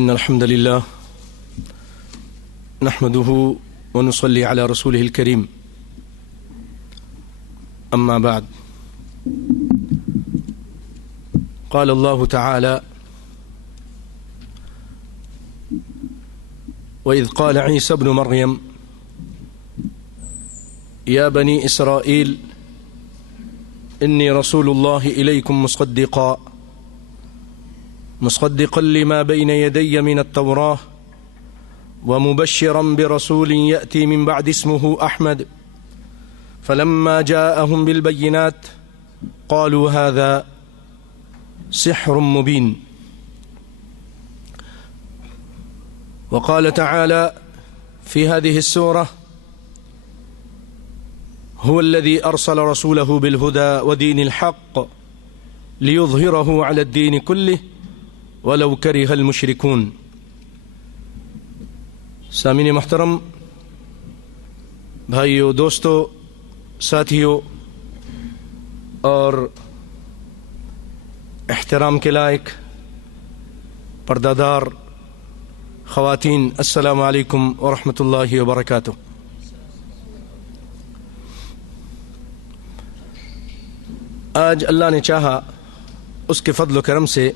إن الحمد لله نحمده ونصلي على رسوله الكريم. أما بعد، قال الله تعالى: وإذ قال عيسى ابن مريم يا بني إسرائيل إني رسول الله إليكم مصدقا لما بين يدي من التوراة ومبشرا برسول يأتي من بعد اسمه أحمد فلما جاءهم بالبينات قالوا هذا سحر مبين. وقال تعالى في هذه السورة: هو الذي أرسل رسوله بالهدى ودين الحق ليظهره على الدين كله ولو كره المشركون. سامعین محترم، بھائیو، دوستو، ساتھیو اور احترام کے لائق پردہ دار خواتین، السلام علیکم ورحمۃ اللہ وبرکاتہ۔ آج اللہ نے چاہا اس کے فضل و کرم سے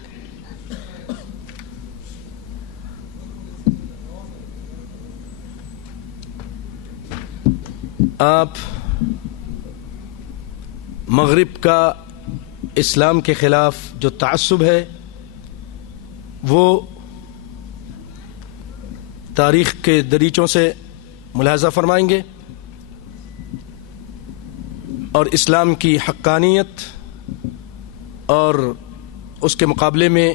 آپ مغرب کا اسلام کے خلاف جو تعصب ہے وہ تاریخ کے دریچوں سے ملاحظہ فرمائیں گے اور اسلام کی حقانیت اور اس کے مقابلے میں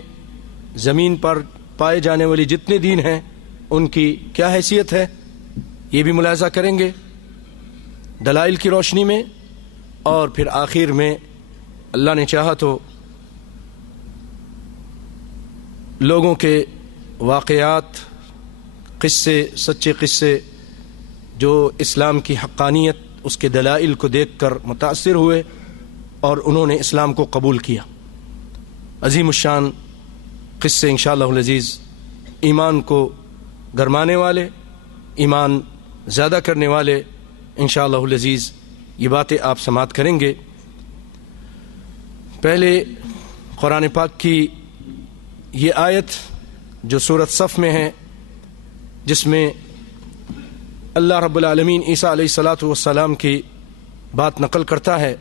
زمین پر پائے جانے والی جتنے دین ہیں ان کی کیا حیثیت ہے یہ بھی ملاحظہ کریں گے دلائل کی روشنی میں، اور پھر آخر میں اللہ نے چاہا تو لوگوں کے واقعات، قصے، سچے قصے جو اسلام کی حقانیت، اس کے دلائل کو دیکھ کر متاثر ہوئے اور انہوں نے اسلام کو قبول کیا۔ عظیم الشان قصے انشاءاللہ العزیز، ایمان کو گرمانے والے، ایمان زیادہ کرنے والے انشاءاللہ العزیز یہ باتیں آپ سماعت کریں گے۔ پہلے قرآن پاک کی یہ آیت جو سورۃ صف میں ہے، جس میں اللہ رب العالمین عیسیٰ علیہ الصلاۃ والسلام کی بات نقل کرتا ہے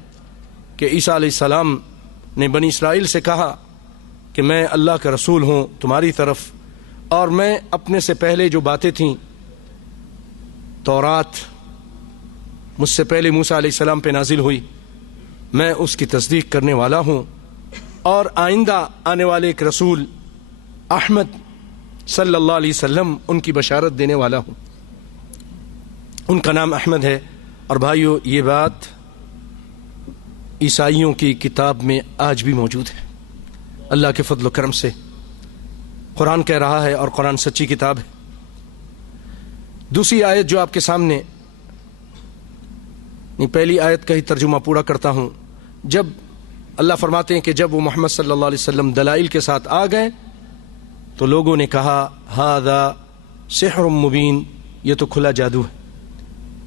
کہ عیسیٰ علیہ السلام نے بنی اسرائیل سے کہا کہ میں اللہ کا رسول ہوں تمہاری طرف، اور میں اپنے سے پہلے جو باتیں تھیں، تورات مجھ سے پہلے موسیٰ علیہ السلام پہ نازل ہوئی، میں اس کی تصدیق کرنے والا ہوں، اور آئندہ آنے والے ایک رسول احمد صلی اللہ علیہ وسلم ان کی بشارت دینے والا ہوں، ان کا نام احمد ہے۔ اور بھائیو، یہ بات عیسائیوں کی کتاب میں آج بھی موجود ہے، اللہ کے فضل و کرم سے قرآن کہہ رہا ہے، اور قرآن سچی کتاب ہے۔ دوسری آیت جو آپ کے سامنے، پہلی آیت کا ہی ترجمہ پورا کرتا ہوں۔ جب اللہ فرماتے ہیں کہ جب وہ محمد صلی اللہ علیہ وسلم دلائل کے ساتھ آ گئے تو لوگوں نے کہا ھذا سحر مبین، یہ تو کھلا جادو ہے،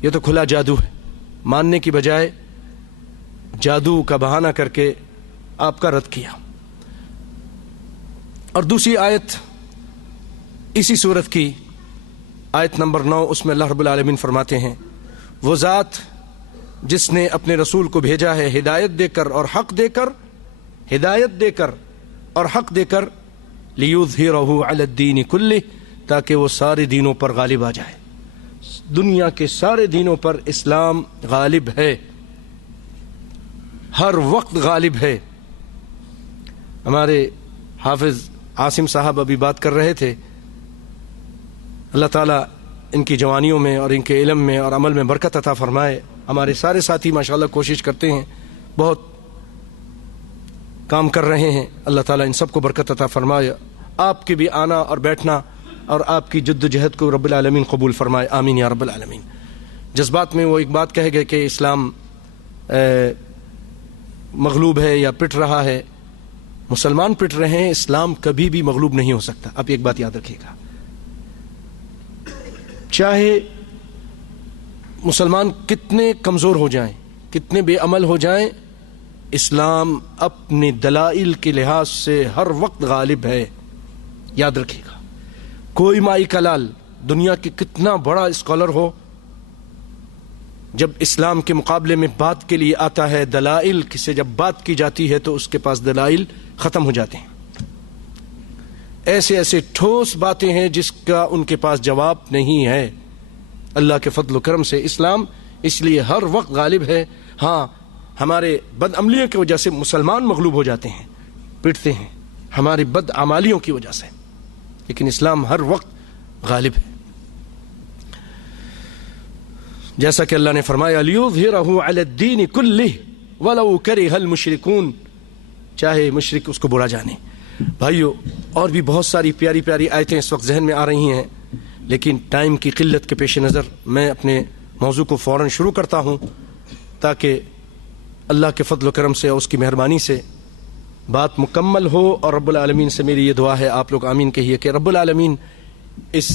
یہ تو کھلا جادو ہے، ماننے کی بجائے جادو کا بہانہ کر کے آپ کا رد کیا۔ اور دوسری آیت اسی سورت کی آیت نمبر 9، اس میں اللہ رب العالمین فرماتے ہیں: وہ ذات جس نے اپنے رسول کو بھیجا ہے ہدایت دے کر اور حق دے کر، ہدایت دے کر اور حق دے کر، لیظہرہ علی الدین کلہ، تاکہ وہ سارے دینوں پر غالب آ جائے۔ دنیا کے سارے دینوں پر اسلام غالب ہے، ہر وقت غالب ہے۔ ہمارے حافظ عاصم صاحب ابھی بات کر رہے تھے، اللہ تعالیٰ ان کی جوانیوں میں اور ان کے علم میں اور عمل میں برکت عطا فرمائے۔ ہمارے سارے ساتھی ماشاءاللہ کوشش کرتے ہیں، بہت کام کر رہے ہیں، اللہ تعالیٰ ان سب کو برکت عطا فرمائے۔ آپ کے بھی آنا اور بیٹھنا اور آپ کی جد و جہد کو رب العالمین قبول فرمائے، آمین یا رب العالمین۔ جذبات میں وہ ایک بات کہہ گئے کہ اسلام مغلوب ہے یا پٹ رہا ہے، مسلمان پٹ رہے ہیں، اسلام کبھی بھی مغلوب نہیں ہو سکتا. اب ایک بات یاد رکھیے گا، چاہے مسلمان کتنے کمزور ہو جائیں، کتنے بے عمل ہو جائیں، اسلام اپنے دلائل کے لحاظ سے ہر وقت غالب ہے. یاد رکھیے گا، کوئی مائی کلال دنیا کے کتنا بڑا اسکالر ہو، جب اسلام کے مقابلے میں بات کے لیے آتا ہے، دلائل سے جب بات کی جاتی ہے تو اس کے پاس دلائل ختم ہو جاتے ہیں. ایسے ایسے ٹھوس باتیں ہیں جس کا ان کے پاس جواب نہیں ہے. اللہ کے فضل و کرم سے اسلام اس لیے ہر وقت غالب ہے. ہاں، ہمارے بد عملیوں کی وجہ سے مسلمان مغلوب ہو جاتے ہیں، پٹتے ہیں، ہماری بد اعمالیوں کی وجہ سے، لیکن اسلام ہر وقت غالب ہے. جیسا کہ اللہ نے فرمایا لِيُظْهِرَهُ عَلَى الدِّينِ كُلِّهِ وَلَوْ كَرِهَ الْمُشْرِكُونَ، چاہے مشرک اس کو برا جانے. بھائیو، اور بھی بہت ساری پیاری پیاری آیتیں اس وقت ذہن میں آ رہی ہیں، لیکن ٹائم کی قلت کے پیش نظر میں اپنے موضوع کو فوراً شروع کرتا ہوں، تاکہ اللہ کے فضل و کرم سے اور اس کی مہربانی سے بات مکمل ہو. اور رب العالمین سے میری یہ دعا ہے، آپ لوگ آمین کہیے، کہ رب العالمین اس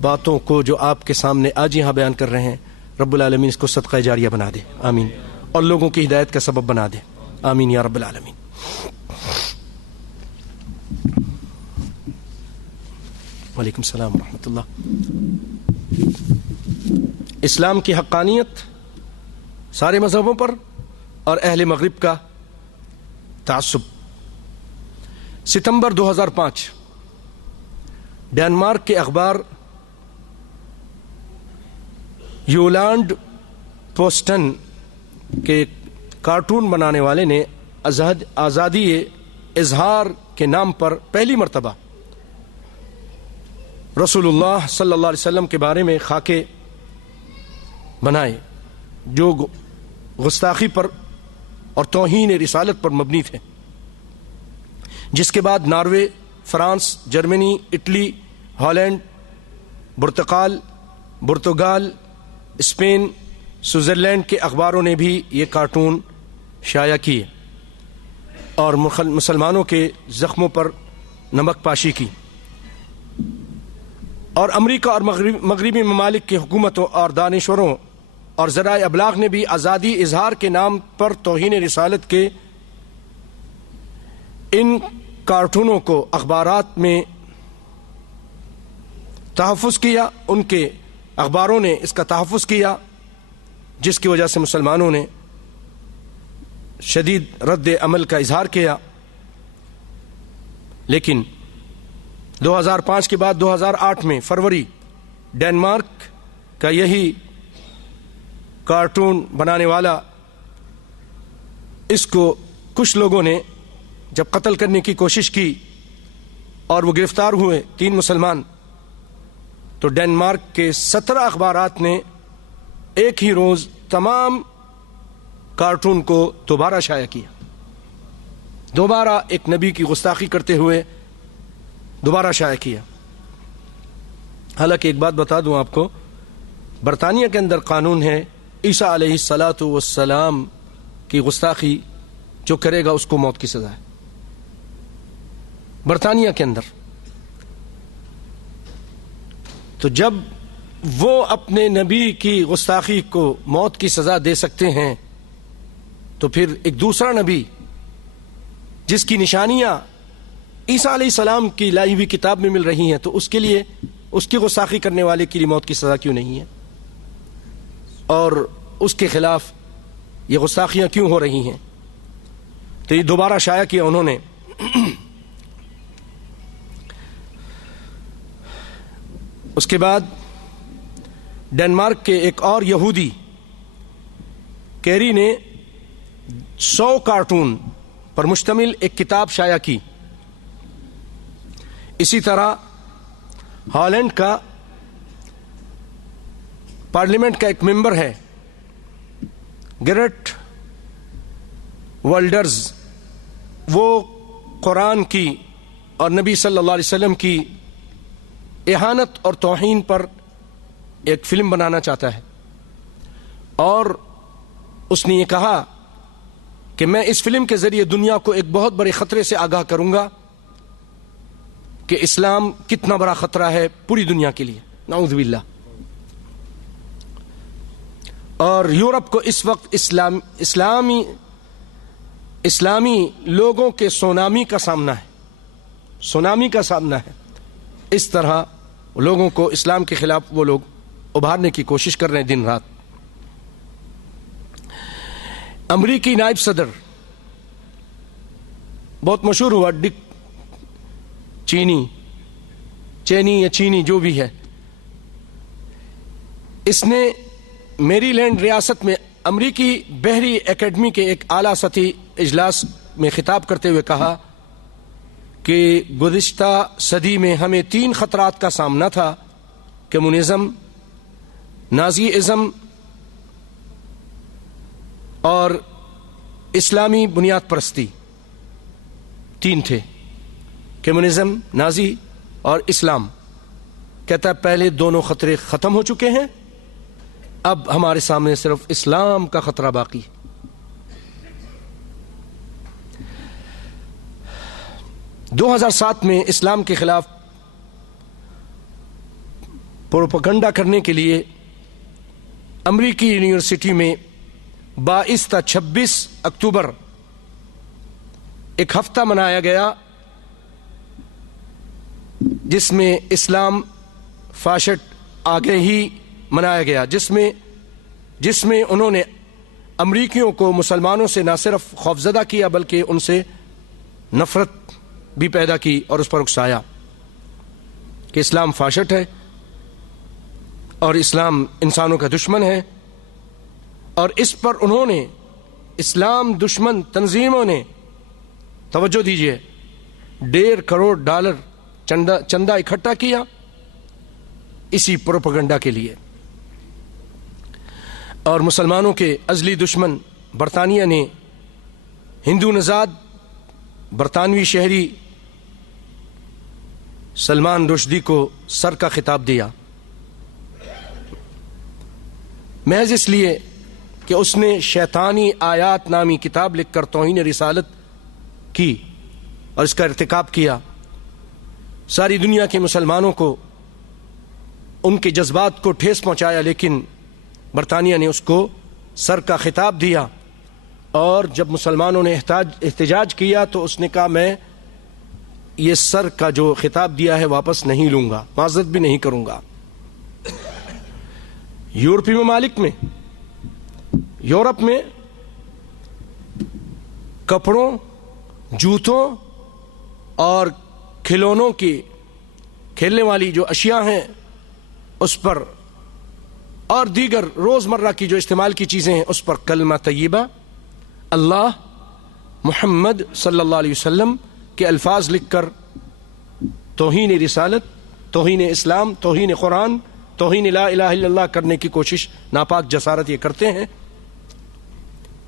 باتوں کو جو آپ کے سامنے آج یہاں بیان کر رہے ہیں، رب العالمین اس کو صدقہ جاریہ بنا دے. آمین. اور لوگوں کی ہدایت کا سبب بنا دے. آمین یا رب العالمین. وعلیکم السلام ورحمۃ اللہ. اسلام کی حقانیت سارے مذہبوں پر اور اہل مغرب کا تعصب. ستمبر 2005 ڈنمارک کے اخبار یولانڈ پوسٹن کے کارٹون بنانے والے نے آزادی اظہار کے نام پر پہلی مرتبہ رسول اللہ صلی اللہ علیہ وسلم کے بارے میں خاکے بنائے جو گستاخی پر اور توہین رسالت پر مبنی تھے، جس کے بعد Norway, France, Germany, Italy, Holland, برتغال، اسپین، سوئٹزرلینڈ کے اخباروں نے بھی یہ کارٹون شائع کیے اور مسلمانوں کے زخموں پر نمک پاشی کی. اور امریکہ اور مغربی ممالک کی حکومتوں اور دانشوروں اور ذرائع ابلاغ نے بھی آزادی اظہار کے نام پر توہین رسالت کے ان کارٹونوں کو اخبارات میں تحفظ کیا. ان کے اخباروں نے اس کا تحفظ کیا، جس کی وجہ سے مسلمانوں نے شدید رد عمل کا اظہار کیا. لیکن 2005 کے بعد 2008 میں فروری، ڈنمارک کا یہی کارٹون بنانے والا، اس کو کچھ لوگوں نے جب قتل کرنے کی کوشش کی اور وہ گرفتار ہوئے 3 مسلمان، تو ڈنمارک کے 17 اخبارات نے ایک ہی روز تمام کارٹون کو دوبارہ شائع کیا. دوبارہ ایک نبی کی گستاخی کرتے ہوئے دوبارہ شائع کیا. حالانکہ ایک بات بتا دوں آپ کو، برطانیہ کے اندر قانون ہے، عیسیٰ علیہ الصلاۃ والسلام کی گستاخی جو کرے گا اس کو موت کی سزا ہے. برطانیہ کے اندر. تو جب وہ اپنے نبی کی گستاخی کو موت کی سزا دے سکتے ہیں، تو پھر ایک دوسرا نبی جس کی نشانیاں عیسیٰ علیہ السلام کی لائی ہوئی کتاب میں مل رہی ہیں، تو اس کے لیے، اس کی گستاخی کرنے والے کے لیے موت کی سزا کیوں نہیں ہے؟ اور اس کے خلاف یہ گستاخیاں کیوں ہو رہی ہیں؟ تو یہ دوبارہ شائع کیا انہوں نے. اس کے بعد ڈنمارک کے ایک اور یہودی کیری نے 100 کارٹون پر مشتمل ایک کتاب شائع کی. اسی طرح ہالینڈ کا پارلیمنٹ کا ایک ممبر ہے گرٹ ولڈرز، وہ قرآن کی اور نبی صلی اللہ علیہ وسلم کی اہانت اور توہین پر ایک فلم بنانا چاہتا ہے، اور اس نے یہ کہا کہ میں اس فلم کے ذریعے دنیا کو ایک بہت بڑے خطرے سے آگاہ کروں گا کہ اسلام کتنا بڑا خطرہ ہے پوری دنیا کے لیے، نعوذ باللہ۔ اور یورپ کو اس وقت اسلامی لوگوں کے سونامی کا سامنا ہے، اس طرح لوگوں کو اسلام کے خلاف وہ لوگ ابھارنے کی کوشش کر رہے ہیں دن رات۔ امریکی نائب صدر بہت مشہور ہوا، ڈک چینی جو بھی ہے، اس نے میری لینڈ ریاست میں امریکی بحری اکیڈمی کے ایک اعلیٰ سطحی اجلاس میں خطاب کرتے ہوئے کہا کہ گزشتہ صدی میں ہمیں 3 خطرات کا سامنا تھا، کمیونزم، نازی ازم اور اسلامی بنیاد پرستی۔ 3 تھے، کمیونزم، نازی اور اسلام۔ کہتا ہے پہلے دونوں خطرے ختم ہو چکے ہیں، اب ہمارے سامنے صرف اسلام کا خطرہ باقی ہے۔ 2007 میں اسلام کے خلاف پروپیگنڈا کرنے کے لیے امریکی یونیورسٹی میں باعث 26 اکتوبر ایک ہفتہ منایا گیا، جس میں اسلام فاشٹ آگے ہی منایا گیا، جس میں انہوں نے امریکیوں کو مسلمانوں سے نہ صرف خوفزدہ کیا بلکہ ان سے نفرت بھی پیدا کی اور اس پر اکسایا کہ اسلام فاشٹ ہے اور اسلام انسانوں کا دشمن ہے، اور اس پر انہوں نے اسلام دشمن تنظیموں نے، توجہ دیجئے، $1.5 کروڑ چندہ اکٹھا کیا اسی پروپیگنڈا کے لیے۔ اور مسلمانوں کے ازلی دشمن برطانیہ نے ہندو نژاد برطانوی شہری سلمان رشدی کو سر کا خطاب دیا، محض اس لیے کہ اس نے شیطانی آیات نامی کتاب لکھ کر توہین رسالت کی اور اس کا ارتکاب کیا۔ ساری دنیا کے مسلمانوں کو ان کے جذبات کو ٹھیس پہنچایا، لیکن برطانیہ نے اس کو سر کا خطاب دیا، اور جب مسلمانوں نے احتجاج کیا تو اس نے کہا میں یہ سر کا جو خطاب دیا ہے واپس نہیں لوں گا، معذرت بھی نہیں کروں گا۔ یورپی ممالک میں، یورپ میں کپڑوں، جوتوں اور کھلونوں کی کھیلنے والی جو اشیاء ہیں اس پر، اور دیگر روزمرہ کی جو استعمال کی چیزیں ہیں اس پر کلمہ طیبہ، اللہ، محمد صلی اللہ علیہ وسلم کے الفاظ لکھ کر توہین رسالت، توہین اسلام، توہین قرآن، توہین لا الہ الا اللہ کرنے کی کوشش ناپاک جسارت یہ کرتے ہیں،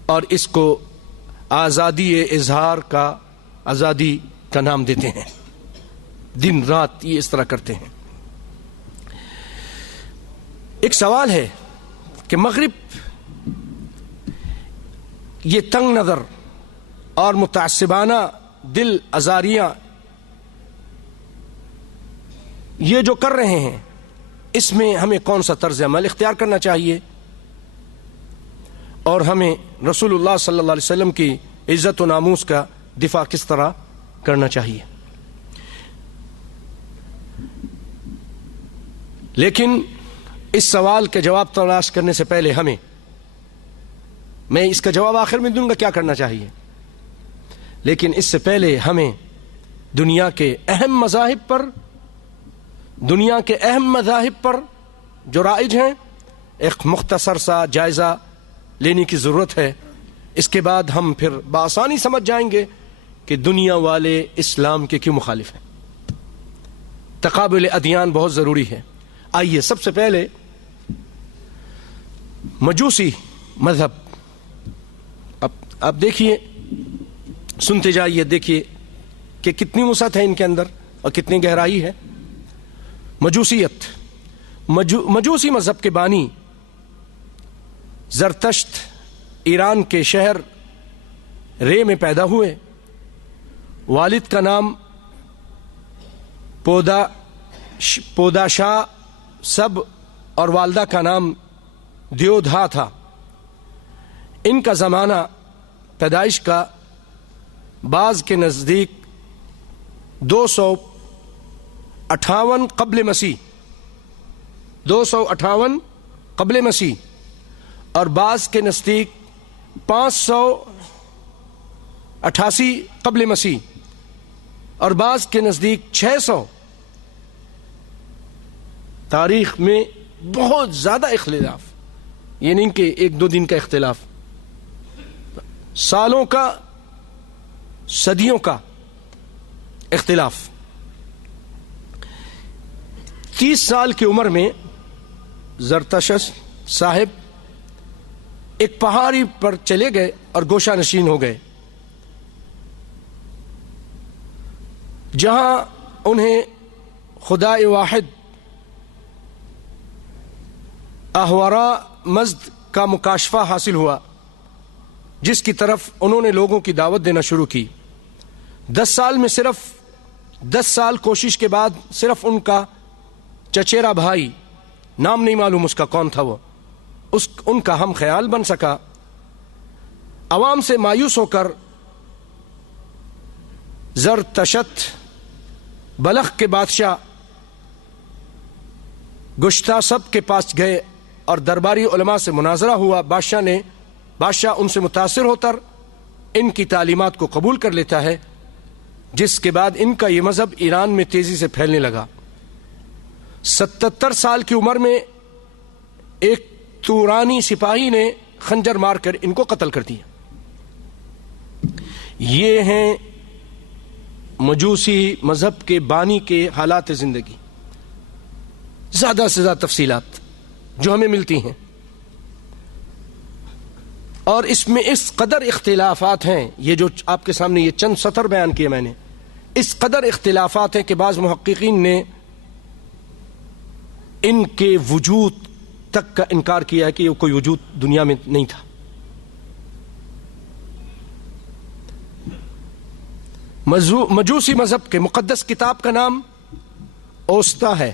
اور اس کو آزادی اظہار کا، آزادی کا نام دیتے ہیں۔ دن رات یہ اس طرح کرتے ہیں۔ ایک سوال ہے کہ مغرب یہ تنگ نظر اور متعصبانہ دل آزاریاں یہ جو کر رہے ہیں، اس میں ہمیں کون سا طرز عمل اختیار کرنا چاہیے، اور ہمیں رسول اللہ صلی اللہ علیہ وسلم کی عزت و ناموس کا دفاع کس طرح کرنا چاہیے۔ لیکن اس سوال کے جواب تلاش کرنے سے پہلے میں اس کا جواب آخر میں دوں گا کیا کرنا چاہیے، لیکن اس سے پہلے ہمیں دنیا کے اہم مذاہب پر جو رائج ہیں ایک مختصر سا جائزہ لینے کی ضرورت ہے۔ اس کے بعد ہم پھر بآسانی سمجھ جائیں گے کہ دنیا والے اسلام کے کیوں مخالف ہیں۔ تقابل ادیان بہت ضروری ہے۔ آئیے سب سے پہلے مجوسی مذہب، اب دیکھیے، سنتے جائیے، دیکھیے کہ کتنی وسعت ہے ان کے اندر اور کتنی گہرائی ہے۔ مجوسیت، مجوسی مذہب کے بانی زرتشت ایران کے شہر رے میں پیدا ہوئے. والد کا نام پودا شاہ سب اور والدہ کا نام دیودھا تھا. ان کا زمانہ پیدائش کا بعض کے نزدیک 258 قبل مسیح 258 قبل مسیح اور بعض کے نزدیک 588 قبل مسیح اور بعض کے نزدیک 600. تاریخ میں بہت زیادہ اختلاف، یہ نہیں کہ ایک دو دن کا اختلاف، سالوں کا، صدیوں کا اختلاف. 30 سال کی عمر میں زرتشت صاحب ایک پہاڑی پر چلے گئے اور گوشہ نشین ہو گئے، جہاں انہیں خدا واحد احورا مزد کا مکاشفہ حاصل ہوا، جس کی طرف انہوں نے لوگوں کی دعوت دینا شروع کی. 10 سال میں صرف 10 سال کوشش کے بعد صرف ان کا چچیرا بھائی، نام نہیں معلوم اس کا کون تھا، وہ ان کا ہم خیال بن سکا. عوام سے مایوس ہو کر زرتشت بلخ کے بادشاہ گشتا سب کے پاس گئے اور درباری علماء سے مناظرہ ہوا. بادشاہ ان سے متاثر ہو کر ان کی تعلیمات کو قبول کر لیتا ہے، جس کے بعد ان کا یہ مذہب ایران میں تیزی سے پھیلنے لگا. 77 سال کی عمر میں ایک تورانی سپاہی نے خنجر مار کر ان کو قتل کر دیا. یہ ہیں مجوسی مذہب کے بانی کے حالات زندگی. زیادہ سے زیادہ تفصیلات جو ہمیں ملتی ہیں، اور اس میں اس قدر اختلافات ہیں، یہ جو آپ کے سامنے یہ چند سطر بیان کیے میں نے، اس قدر اختلافات ہیں کہ بعض محققین نے ان کے وجود تک کا انکار کیا ہے کہ یہ کوئی وجود دنیا میں نہیں تھا. مجوسی مذہب کے مقدس کتاب کا نام اوستا ہے،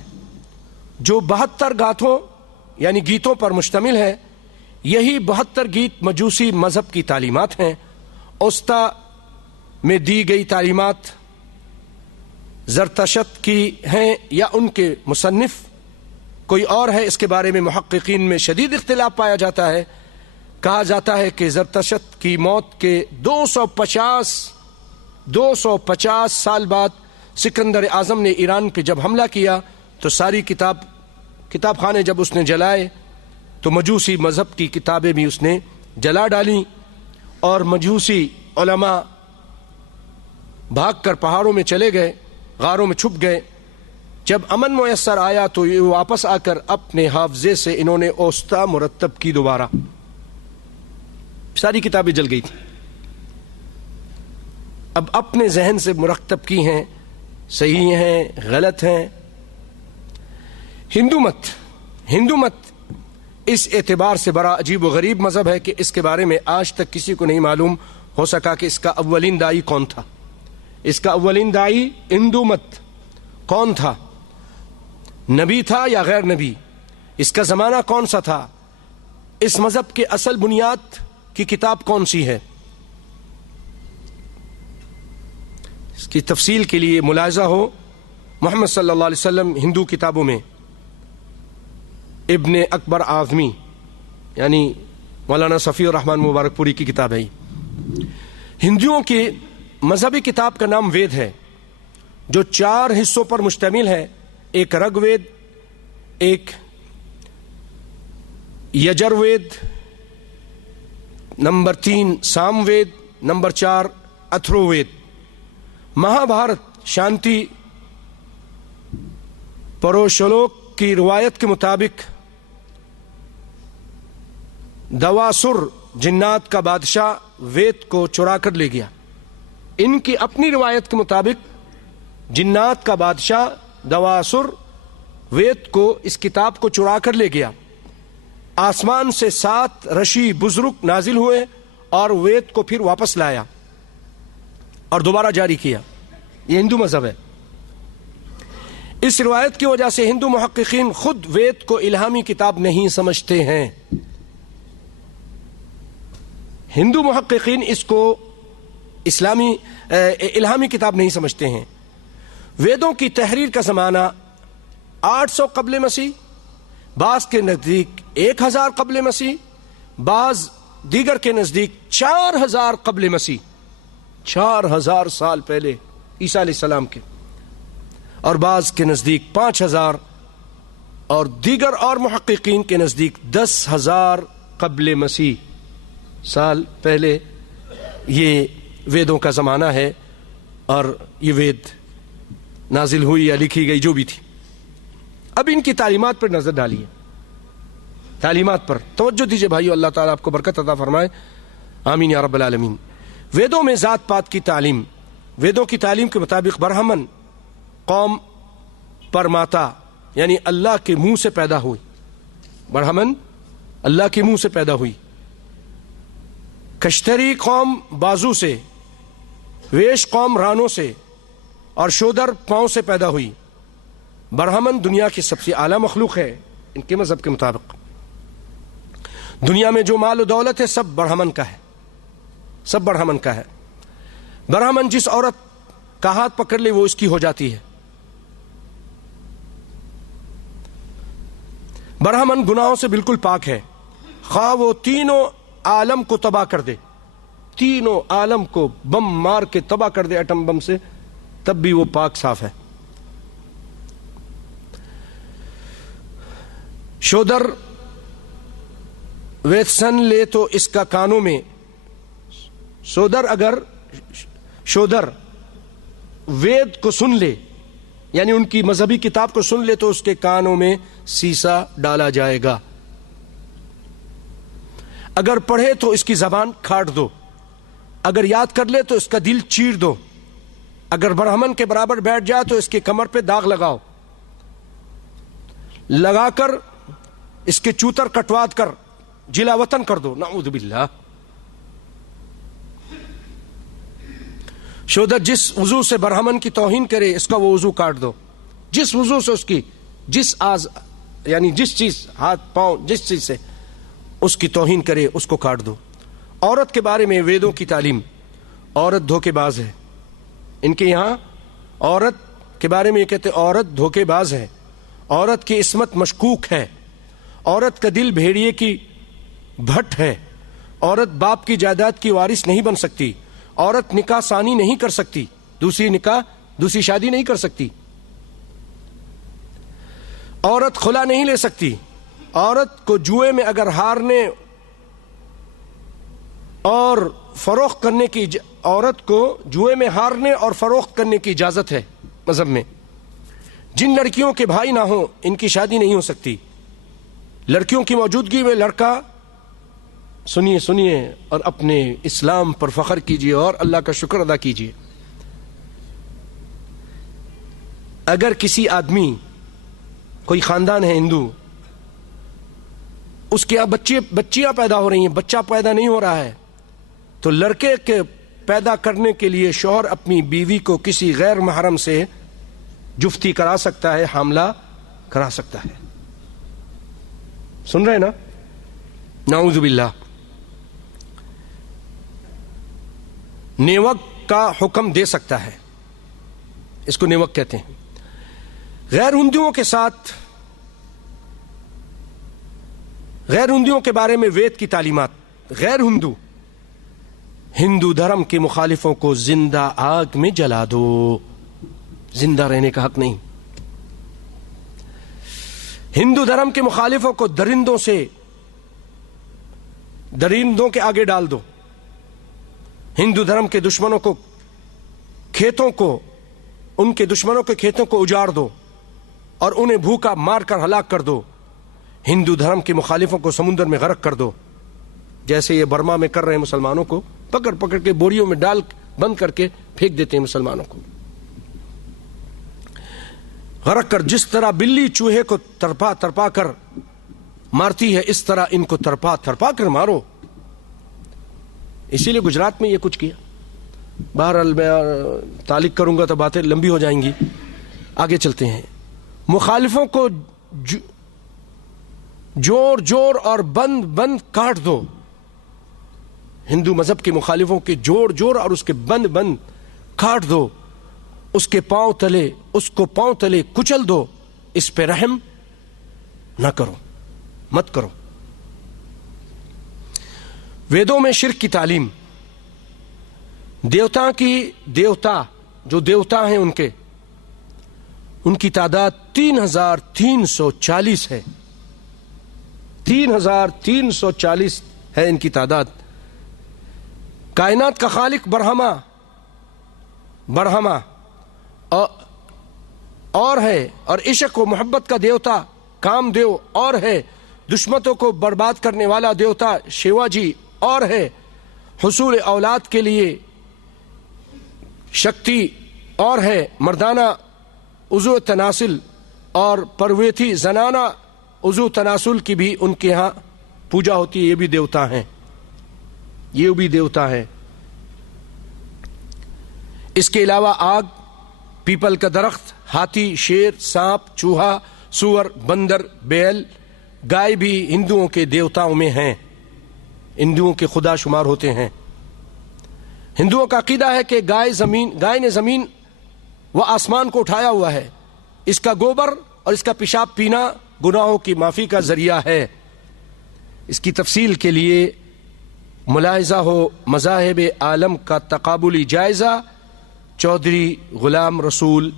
جو 72 گاتھوں یعنی گیتوں پر مشتمل ہے. یہی 72 گیت مجوسی مذہب کی تعلیمات ہیں. اوستا میں دی گئی تعلیمات زرتشت کی ہیں یا ان کے مصنف کوئی اور ہے، اس کے بارے میں محققین میں شدید اختلاف پایا جاتا ہے. کہا جاتا ہے کہ زرتشت کی موت کے 250 سال بعد سکندر اعظم نے ایران پہ جب حملہ کیا تو ساری کتاب خانے جب اس نے جلائے تو مجوسی مذہب کی کتابیں بھی اس نے جلا ڈالیں، اور مجوسی علماء بھاگ کر پہاڑوں میں چلے گئے، غاروں میں چھپ گئے. جب امن میسر آیا تو یہ واپس آ کر اپنے حافظے سے انہوں نے اوستا مرتب کی، دوبارہ ساری کتابیں جل گئی تھیں، اب اپنے ذہن سے مرتب کی ہیں، صحیح ہیں غلط ہیں. ہندو مت اس اعتبار سے بڑا عجیب و غریب مذہب ہے کہ اس کے بارے میں آج تک کسی کو نہیں معلوم ہو سکا کہ اس کا اولین دائی کون تھا. اس کا اولین دائی ہندو مت کون تھا؟ نبی تھا یا غیر نبی؟ اس کا زمانہ کون سا تھا؟ اس مذہب کے اصل بنیاد کی کتاب کون سی ہے؟ اس کی تفصیل کے لیے ملاحظہ ہو محمد صلی اللہ علیہ وسلم ہندو کتابوں میں ابن اکبر اعظمی یعنی مولانا صفی الرحمن مبارک پوری کی کتاب ہے. ہندوؤں کی مذہبی کتاب کا نام وید ہے، جو 4 حصوں پر مشتمل ہے. ایک رگ وید، ایک یجر وید، نمبر 3 سام وید، نمبر 4 اتھرو وید. مہا بھارت شانتی پروشلوک کی روایت کے مطابق دواسر جنات کا بادشاہ وید کو چرا کر لے گیا. ان کی اپنی روایت کے مطابق جنات کا بادشاہ دواسر وید کو اس کتاب کو چرا کر لے گیا. آسمان سے 7 رشی بزرگ نازل ہوئے اور وید کو پھر واپس لایا اور دوبارہ جاری کیا. یہ ہندو مذہب ہے. اس روایت کی وجہ سے ہندو محققین خود وید کو الہامی کتاب نہیں سمجھتے ہیں. ہندو محققین اس کو اسلامی الہامی کتاب نہیں سمجھتے ہیں. ویدوں کی تحریر کا زمانہ 800 قبل مسیح، بعض کے نزدیک 1000 قبل مسیح، بعض دیگر کے نزدیک 4000 قبل مسیح، 4000 سال پہلے عیسیٰ علیہ السلام کے، اور بعض کے نزدیک 5000، اور دیگر اور محققین کے نزدیک 10000 قبل مسیح سال پہلے یہ ویدوں کا زمانہ ہے. اور یہ وید نازل ہوئی یا لکھی گئی جو بھی تھی. اب ان کی تعلیمات پر نظر ڈالیے. تعلیمات پر توجہ دیجئے بھائیو، اللہ تعالیٰ آپ کو برکت عطا فرمائے، آمین یا رب العالمین. ویدوں میں ذات پات کی تعلیم. ویدوں کی تعلیم کے مطابق برہمن قوم پرماتا یعنی اللہ کے منہ سے پیدا ہوئی. برہمن اللہ کے منہ سے پیدا ہوئی. کشتری قوم بازو سے، ویش قوم رانوں سے، اور شودر پاؤں سے پیدا ہوئی. برہمن دنیا کی سب سے اعلیٰ مخلوق ہے ان کے مذہب کے مطابق. دنیا میں جو مال و دولت ہے سب برہمن کا ہے، سب برہمن کا ہے. برہمن جس عورت کا ہاتھ پکڑ لے وہ اس کی ہو جاتی ہے. برہمن گناہوں سے بالکل پاک ہے، خواہ وہ تینوں عالم کو تباہ کر دے، تینوں عالم کو بم مار کے تباہ کر دے ایٹم بم سے، تب بھی وہ پاک صاف ہے. شودر ویتسن لے تو اس کا کانوں میں، شودر وید کو سن لے یعنی ان کی مذہبی کتاب کو سن لے تو اس کے کانوں میں سیسا ڈالا جائے گا. اگر پڑھے تو اس کی زبان کاٹ دو، اگر یاد کر لے تو اس کا دل چیر دو، اگر برہمن کے برابر بیٹھ جائے تو اس کے کمر پہ داغ لگاؤ، لگا کر اس کے چوتر کٹواد کر جلا وطن کر دو. نعوذ باللہ. شودر جس وضو سے برہمن کی توہین کرے اس کا وہ وضو کاٹ دو. جس وضو سے اس کی یعنی جس چیز، ہاتھ پاؤں جس چیز سے اس کی توہین کرے اس کو کاٹ دو. عورت کے بارے میں ویدوں کی تعلیم. عورت دھوکے باز ہے. ان کے یہاں عورت کے بارے میں یہ کہتے عورت دھوکے باز ہے، عورت کی عصمت مشکوک ہے، عورت کا دل بھیڑیے کی بھٹ ہے، عورت باپ کی جائیداد کی وارث نہیں بن سکتی، عورت نکاح ثانی نہیں کر سکتی، دوسری شادی نہیں کر سکتی، عورت خلا نہیں لے سکتی، عورت کو جوئے میں اگر ہارنے اور فروخت کرنے کی عورت کو جوئے میں ہارنے اور فروخت کرنے کی اجازت ہے مذہب میں. جن لڑکیوں کے بھائی نہ ہوں ان کی شادی نہیں ہو سکتی. لڑکیوں کی موجودگی میں لڑکا، سنیے اور اپنے اسلام پر فخر کیجیے اور اللہ کا شکر ادا کیجیے. اگر کسی آدمی، کوئی خاندان ہے ہندو، اس کے یہاں بچیاں پیدا ہو رہی ہیں، بچہ پیدا نہیں ہو رہا ہے، تو لڑکے کے پیدا کرنے کے لیے شوہر اپنی بیوی کو کسی غیر محرم سے جفتی کرا سکتا ہے، حاملہ کرا سکتا ہے. سن رہے نا؟ نعوذ باللہ. نیوک کا حکم دے سکتا ہے، اس کو نیوک کہتے ہیں. غیر ہندوؤں کے ساتھ، غیر ہندوؤں کے بارے میں وید کی تعلیمات. غیر ہندو دھرم کے مخالفوں کو زندہ آگ میں جلا دو، زندہ رہنے کا حق نہیں. ہندو دھرم کے مخالفوں کو درندوں کے آگے ڈال دو. ہندو دھرم کے دشمنوں کو ان کے دشمنوں کے کھیتوں کو اجاڑ دو اور انہیں بھوکا مار کر ہلاک کر دو. ہندو دھرم کے مخالفوں کو سمندر میں غرق کر دو، جیسے یہ برما میں کر رہے ہیں. مسلمانوں کو پکڑ کے بوریوں میں ڈال بند کر کے پھینک دیتے ہیں مسلمانوں کو غرق کر. جس طرح بلی چوہے کو ترپا کر مارتی ہے، اس طرح ان کو ترپا کر مارو. اسی لیے گجرات میں یہ کچھ کیا. بہرحال میں تعلق کروں گا تو باتیں لمبی ہو جائیں گی. آگے چلتے ہیں. مخالفوں کو جوڑ جوڑ اور بند بند کاٹ دو. ہندو مذہب کے مخالفوں کے جوڑ جوڑ اور اس کے بند بند کاٹ دو. اس کے پاؤں تلے اس کو پاؤں تلے کچل دو. اس پہ رحم نہ کرو، مت کرو. ویدوں میں شرک کی تعلیم، دیوتا جو دیوتا ہیں ان کی تعداد 3340 ہے. 3340 ہے ان کی تعداد. کائنات کا خالق برہما اور ہے، اور عشق و محبت کا دیوتا کام دیو اور ہے. دشمنوں کو برباد کرنے والا دیوتا شیوا جی اور ہے. حصول اولاد کے لیے شکتی اور ہے. مردانہ عضو تناسل اور پرویتھی زنانہ عضو تناسل کی بھی ان کے ہاں پوجا ہوتی ہے. یہ بھی دیوتا ہیں. اس کے علاوہ آگ، پیپل کا درخت، ہاتھی، شیر، سانپ، چوہا، سور، بندر، بیل، گائے بھی ہندوؤں کے دیوتاؤں میں ہیں، ہندوؤں کے خدا شمار ہوتے ہیں. ہندوؤں کا عقیدہ ہے کہ گائے نے زمین و آسمان کو اٹھایا ہوا ہے. اس کا گوبر اور اس کا پیشاب پینا گناہوں کی معافی کا ذریعہ ہے. اس کی تفصیل کے لیے ملاحظہ ہو مذاہب عالم کا تقابلی جائزہ، چودھری غلام رسول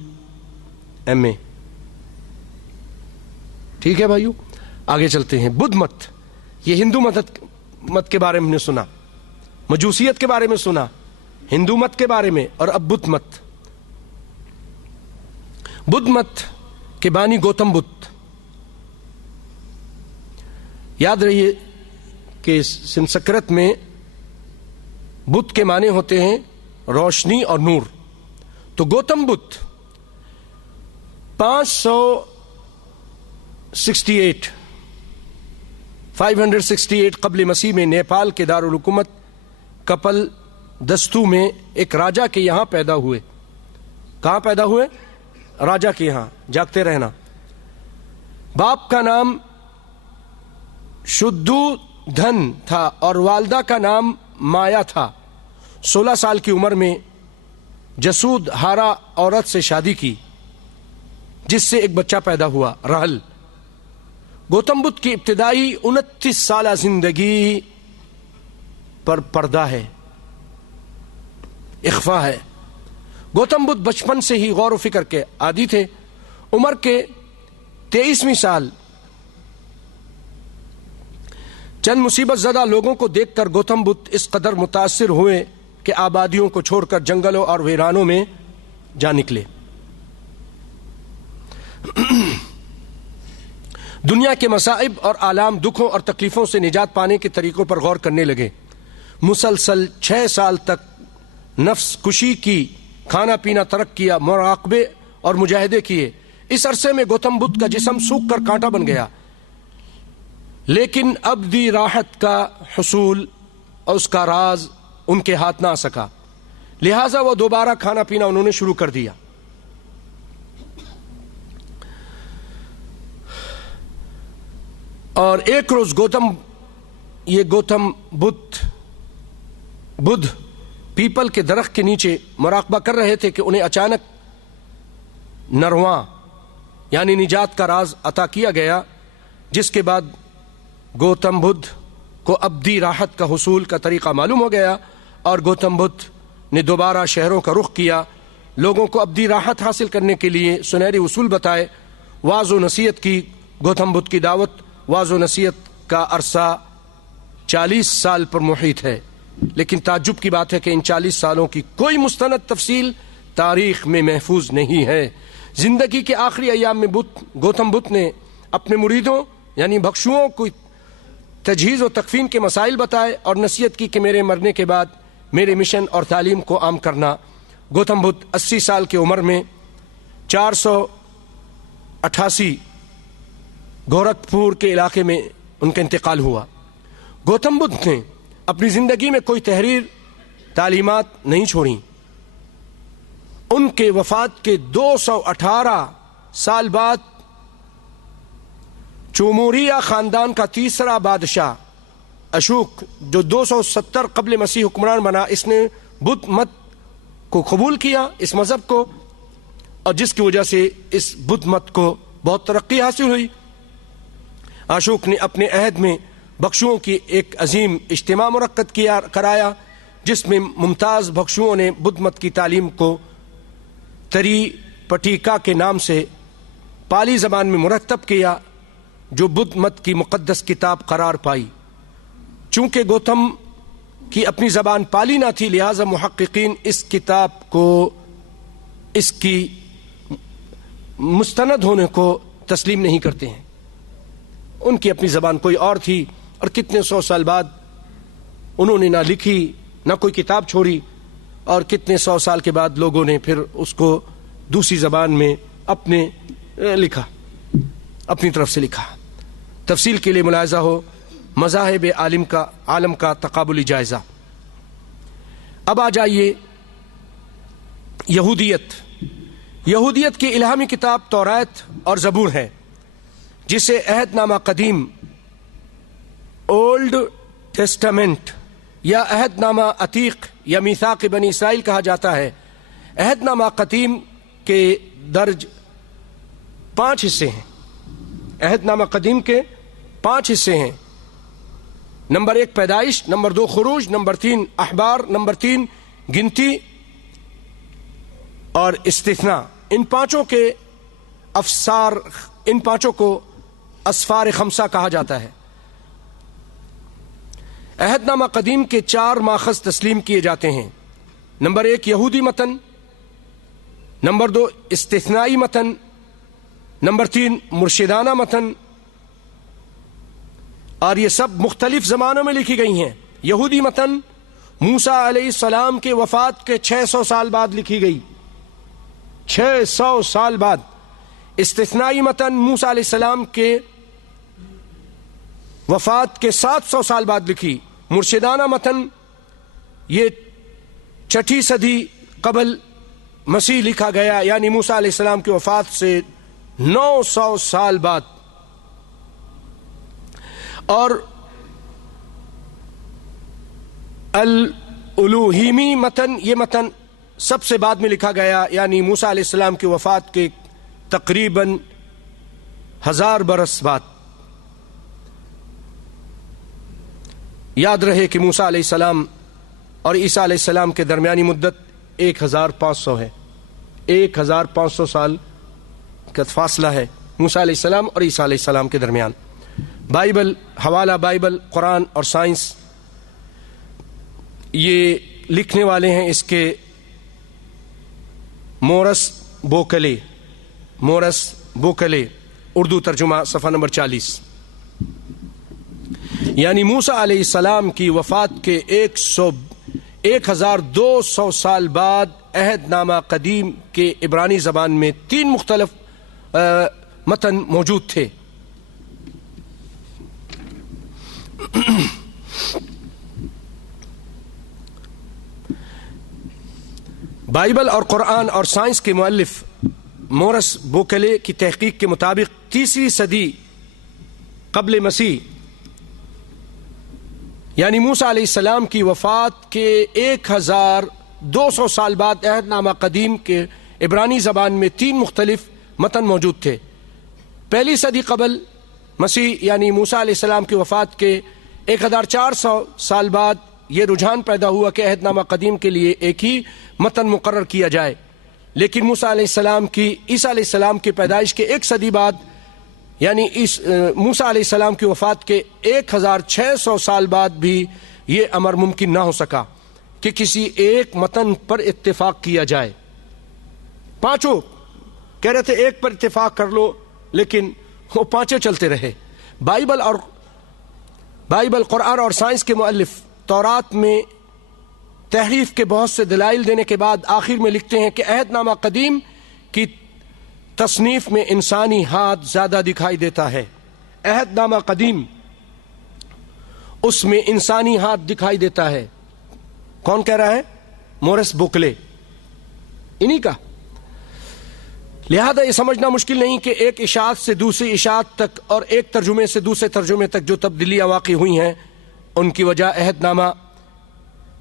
ایم اے. ٹھیک ہے بھائیو، آگے چلتے ہیں. بدھ مت، یہ ہندو مت کے بارے میں نے سنا، مجوسیت کے بارے میں سنا، ہندو مت کے بارے میں، اور اب بدھ مت. بدھ مت کے بانی گوتم بدھ. یاد رہیے کہ سنسکرت میں بدھ کے معنی ہوتے ہیں روشنی اور نور. تو گوتم بدھ 568 قبل مسیح میں نیپال کے دارالحکومت کپل دستو میں ایک راجا کے یہاں پیدا ہوئے. کہاں پیدا ہوئے؟ راجا کے یہاں. جاگتے رہنا. باپ کا نام شدو دھن تھا اور والدہ کا نام مایا تھا. 16 سال کی عمر میں جسود ہارا عورت سے شادی کی جس سے ایک بچہ پیدا ہوا، رحل. گوتم بدھ کی ابتدائی 29 سالہ زندگی پر پردہ ہے، اخفا ہے. گوتم بدھ بچپن سے ہی غور و فکر کے عادی تھے. عمر کے 23ویں سال چند مصیبت زدہ لوگوں کو دیکھ کر گوتم بدھ اس قدر متاثر ہوئے کہ آبادیوں کو چھوڑ کر جنگلوں اور ویرانوں میں جا نکلے. دنیا کے مصائب اور آلام، دکھوں اور تکلیفوں سے نجات پانے کے طریقوں پر غور کرنے لگے. مسلسل 6 سال تک نفس کشی کی، کھانا پینا ترک کیا، مراقبے اور مجاہدے کیے. اس عرصے میں گوتم بدھ کا جسم سوکھ کر کانٹا بن گیا، لیکن ابدی راحت کا حصول اور اس کا راز ان کے ہاتھ نہ آ سکا. لہٰذا وہ دوبارہ کھانا پینا انہوں نے شروع کر دیا. اور ایک روز گوتم بدھ پیپل کے درخت کے نیچے مراقبہ کر رہے تھے کہ انہیں اچانک نرواں یعنی نجات کا راز عطا کیا گیا، جس کے بعد گوتم بدھ کو ابدی راحت کا حصول کا طریقہ معلوم ہو گیا اور گوتم بدھ نے دوبارہ شہروں کا رخ کیا. لوگوں کو ابدی راحت حاصل کرنے کے لیے سنہری اصول بتائے، واعظ و نصیحت کی. گوتم بدھ کی دعوت واعظ و نصیحت کا عرصہ 40 سال پر محیط ہے، لیکن تعجب کی بات ہے کہ ان 40 سالوں کی کوئی مستند تفصیل تاریخ میں محفوظ نہیں ہے. زندگی کے آخری ایام میں گوتم بدھ نے اپنے مریدوں یعنی بھکشوؤں کو تجہیز و تکفین کے مسائل بتائے اور نصیحت کی کہ میرے مرنے کے بعد میرے مشن اور تعلیم کو عام کرنا. گوتم بدھ 80 سال کی عمر میں 488 گورکھپور کے علاقے میں ان کا انتقال ہوا. گوتم بدھ نے اپنی زندگی میں کوئی تحریر تعلیمات نہیں چھوڑیں. ان کے وفات کے 218 سال بعد چوموریہ خاندان کا تیسرا بادشاہ اشوک جو 270 قبل مسیح حکمران بنا، اس نے بدھ مت کو قبول کیا، اس مذہب کو، اور جس کی وجہ سے اس بدھ مت کو بہت ترقی حاصل ہوئی. اشوک نے اپنے عہد میں بھکشوؤں کی ایک عظیم اجتماع منعقد کرایا، جس میں ممتاز بھکشوؤں نے بدھ مت کی تعلیم کو تری پٹیکا کے نام سے پالی زبان میں مرتب کیا، جو بدھ مت کی مقدس کتاب قرار پائی. چونکہ گوتم کی اپنی زبان پالی نہ تھی، لہذا محققین اس کتاب کو اس کی مستند ہونے کو تسلیم نہیں کرتے ہیں. ان کی اپنی زبان کوئی اور تھی، اور کتنے سو سال بعد انہوں نے نہ لکھی نہ کوئی کتاب چھوڑی، اور کتنے سو سال کے بعد لوگوں نے پھر اس کو دوسری زبان میں لکھا، اپنی طرف سے لکھا. تفصیل کے لیے ملاحظہ ہو مذاہب عالم کا تقابلی جائزہ. اب آ جائیے یہودیت کی الہامی کتاب توراۃ اور زبور ہے، جسے عہد نامہ قدیم اولڈ ٹیسٹامنٹ یا عہد نامہ عتیق یا میثاق بنی اسرائیل کہا جاتا ہے. عہد نامہ قدیم کے درج 5 حصے ہیں. عہد نامہ قدیم کے 5 حصے ہیں. نمبر 1 پیدائش، نمبر 2 خروج، نمبر 3 احبار، نمبر 3 گنتی اور استثناء. ان پانچوں کو اسفار خمسہ کہا جاتا ہے. عہد نامہ قدیم کے 4 ماخذ تسلیم کیے جاتے ہیں. نمبر 1 یہودی متن، نمبر 2 استثنائی متن، نمبر 3 مرشدانہ متن، اور یہ سب مختلف زمانوں میں لکھی گئی ہیں. یہودی متن موسیٰ علیہ السلام کے وفات کے 600 سال بعد لکھی گئی، 600 سال بعد. استثنائی متن موسیٰ علیہ السلام کے وفات کے 700 سال بعد لکھی. مرشدانہ متن یہ 6 صدی قبل مسیح لکھا گیا، یعنی موسیٰ علیہ السلام کی وفات سے 900 سال بعد. اور الالوہیمی متن، یہ متن سب سے بعد میں لکھا گیا، یعنی موسیٰ علیہ السلام کی وفات کے تقریباً 1000 برس بعد. یاد رہے کہ موسیٰ علیہ السلام اور عیسیٰ علیہ السلام کے درمیانی مدت 1500 ہے. 1500 سال کا فاصلہ ہے موسیٰ علیہ السلام اور عیسیٰ علیہ السلام کے درمیان. بائبل، حوالہ بائبل، قرآن اور سائنس، یہ لکھنے والے ہیں اس کے مورس بوکلے، اردو ترجمہ صفحہ نمبر 40. یعنی موسیٰ علیہ السلام کی وفات کے 1200 سال بعد عہد نامہ قدیم کے عبرانی زبان میں 3 مختلف متن موجود تھے. بائبل اور قرآن اور سائنس کے مؤلف مورس بوکلے کی تحقیق کے مطابق 3 صدی قبل مسیح، یعنی موسیٰ علیہ السلام کی وفات کے 1200 سال بعد عہد نامہ قدیم کے عبرانی زبان میں 3 مختلف متن موجود تھے. پہلی صدی قبل مسیح یعنی موسیٰ علیہ السلام کی وفات کے 1400 سال بعد یہ رجحان پیدا ہوا کہ عہد نامہ قدیم کے لیے ایک ہی متن مقرر کیا جائے. لیکن موسیٰ علیہ السلام کی عیسیٰ علیہ السلام کی پیدائش کے 1 صدی بعد، یعنی موسیٰ علیہ السلام کی وفات کے 1600 سال بعد بھی یہ امر ممکن نہ ہو سکا کہ کسی ایک متن پر اتفاق کیا جائے. پانچوں کہہ رہے تھے ایک پر اتفاق کر لو، لیکن وہ پانچوں چلتے رہے. بائبل، قرآن اور سائنس کے مؤلف تورات میں تحریف کے بہت سے دلائل دینے کے بعد آخر میں لکھتے ہیں کہ عہد نامہ قدیم کی تصنیف میں انسانی ہاتھ زیادہ دکھائی دیتا ہے. عہد نامہ قدیم اس میں انسانی ہاتھ دکھائی دیتا ہے. کون کہہ رہا ہے؟ مورس بوکلے انہی کا. لہذا یہ سمجھنا مشکل نہیں کہ ایک اشاعت سے دوسری اشاعت تک اور ایک ترجمے سے دوسرے ترجمے تک جو تبدیلیاں واقع ہوئی ہیں ان کی وجہ عہد نامہ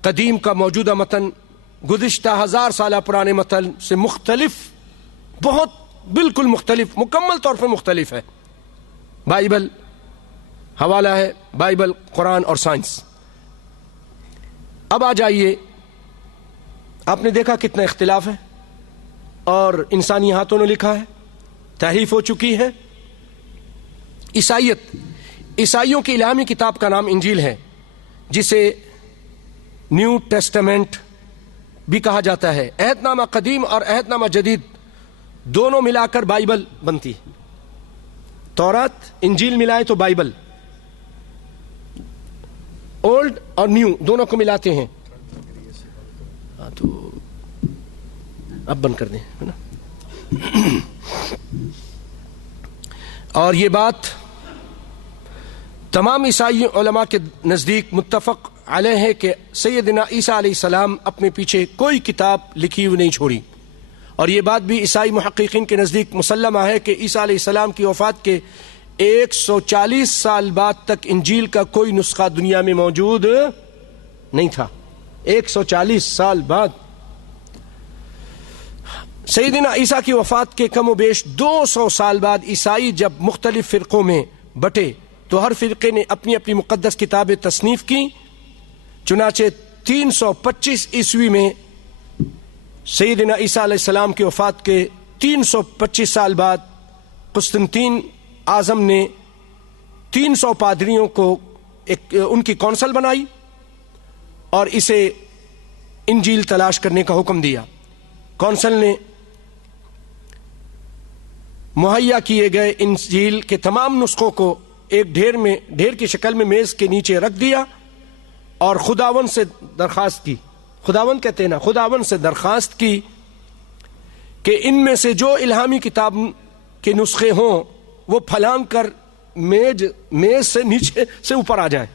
قدیم کا موجودہ متن گزشتہ 1000 سالہ پرانے متن سے مختلف، بہت بالکل مختلف، مکمل طور پر مختلف ہے. بائبل حوالہ ہے، بائبل، قرآن اور سائنس. اب آ جائیے، آپ نے دیکھا کتنا اختلاف ہے، اور انسانی ہاتھوں نے لکھا ہے، تحریف ہو چکی ہے. عیسائیوں کی الہامی کتاب کا نام انجیل ہے، جسے نیو ٹیسٹمنٹ بھی کہا جاتا ہے. عہد نامہ قدیم اور عہد نامہ جدید دونوں ملا کر بائبل بنتی ہے. تورات انجیل ملائے تو بائبل، اولڈ اور نیو دونوں کو ملاتے ہیں. تو اب بند کر دیں ہے نا. اور یہ بات تمام عیسائی علماء کے نزدیک متفق علیہ ہے کہ سیدنا عیسیٰ علیہ السلام اپنے پیچھے کوئی کتاب لکھی ہوئی نہیں چھوڑی. اور یہ بات بھی عیسائی محققین کے نزدیک مسلمہ ہے کہ عیسیٰ علیہ السلام کی وفات کے 140 سال بعد تک انجیل کا کوئی نسخہ دنیا میں موجود نہیں تھا. 140 سال بعد. سیدنا عیسیٰ کی وفات کے کم و بیش 200 سال بعد عیسائی جب مختلف فرقوں میں بٹے تو ہر فرقے نے اپنی اپنی مقدس کتابیں تصنیف کی. چنانچہ 325 عیسوی میں سیدنا عیسیٰ علیہ السلام کی وفات کے 325 سال بعد قسطنطین اعظم نے 300 پادریوں کو ان کی کونسل بنائی اور اسے انجیل تلاش کرنے کا حکم دیا. کونسل نے مہیا کیے گئے انجیل کے تمام نسخوں کو ایک ڈھیر کی شکل میں میز کے نیچے رکھ دیا اور خداوند سے درخواست کی. خداوند کہتے ہیں نا، خداوند سے درخواست کی کہ ان میں سے جو الہامی کتاب کے نسخے ہوں وہ پھلانگ کر میز سے نیچے سے اوپر آ جائیں.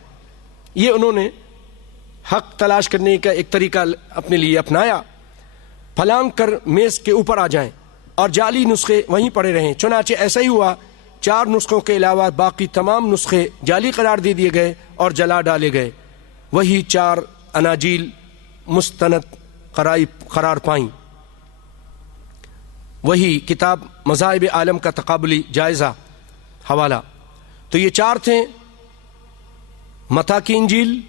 یہ انہوں نے حق تلاش کرنے کا ایک طریقہ اپنے لیے اپنایا. پھلانگ کر میز کے اوپر آ جائیں اور جعلی نسخے وہیں پڑے رہیں. چنانچہ ایسا ہی ہوا. 4 نسخوں کے علاوہ باقی تمام نسخے جعلی قرار دے دیے گئے اور جلا ڈالے گئے. وہی 4 اناجیل مستند قرار پائیں. وہی کتاب مذاہب عالم کا تقابلی جائزہ حوالہ. تو یہ 4 تھے: متی کی انجیل،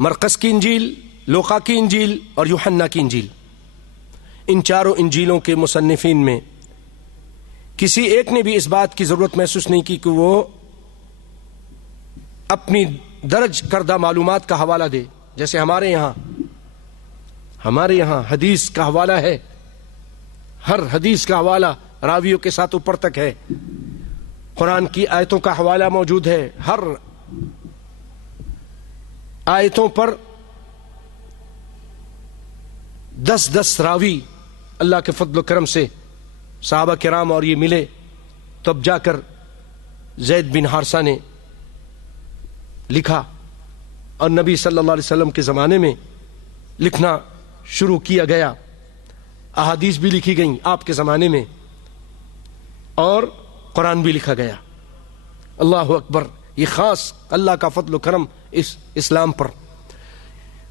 مرقس کی انجیل، لوقا کی انجیل اور یوحنا کی انجیل. ان 4 انجیلوں کے مصنفین میں کسی ایک نے بھی اس بات کی ضرورت محسوس نہیں کی کہ وہ اپنی درج کردہ معلومات کا حوالہ دے. جیسے ہمارے یہاں حدیث کا حوالہ ہے، ہر حدیث کا حوالہ راویوں کے ساتھ اوپر تک ہے. قرآن کی آیتوں کا حوالہ موجود ہے، ہر آیتوں پر 10 راوی اللہ کے فضل و کرم سے صحابہ کرام اور یہ ملے، تب جا کر زید بن حارثہ نے لکھا اور نبی صلی اللہ علیہ وسلم کے زمانے میں لکھنا شروع کیا گیا. احادیث بھی لکھی گئیں آپ کے زمانے میں اور قرآن بھی لکھا گیا. اللہ اکبر. یہ خاص اللہ کا فضل و کرم اس اسلام پر.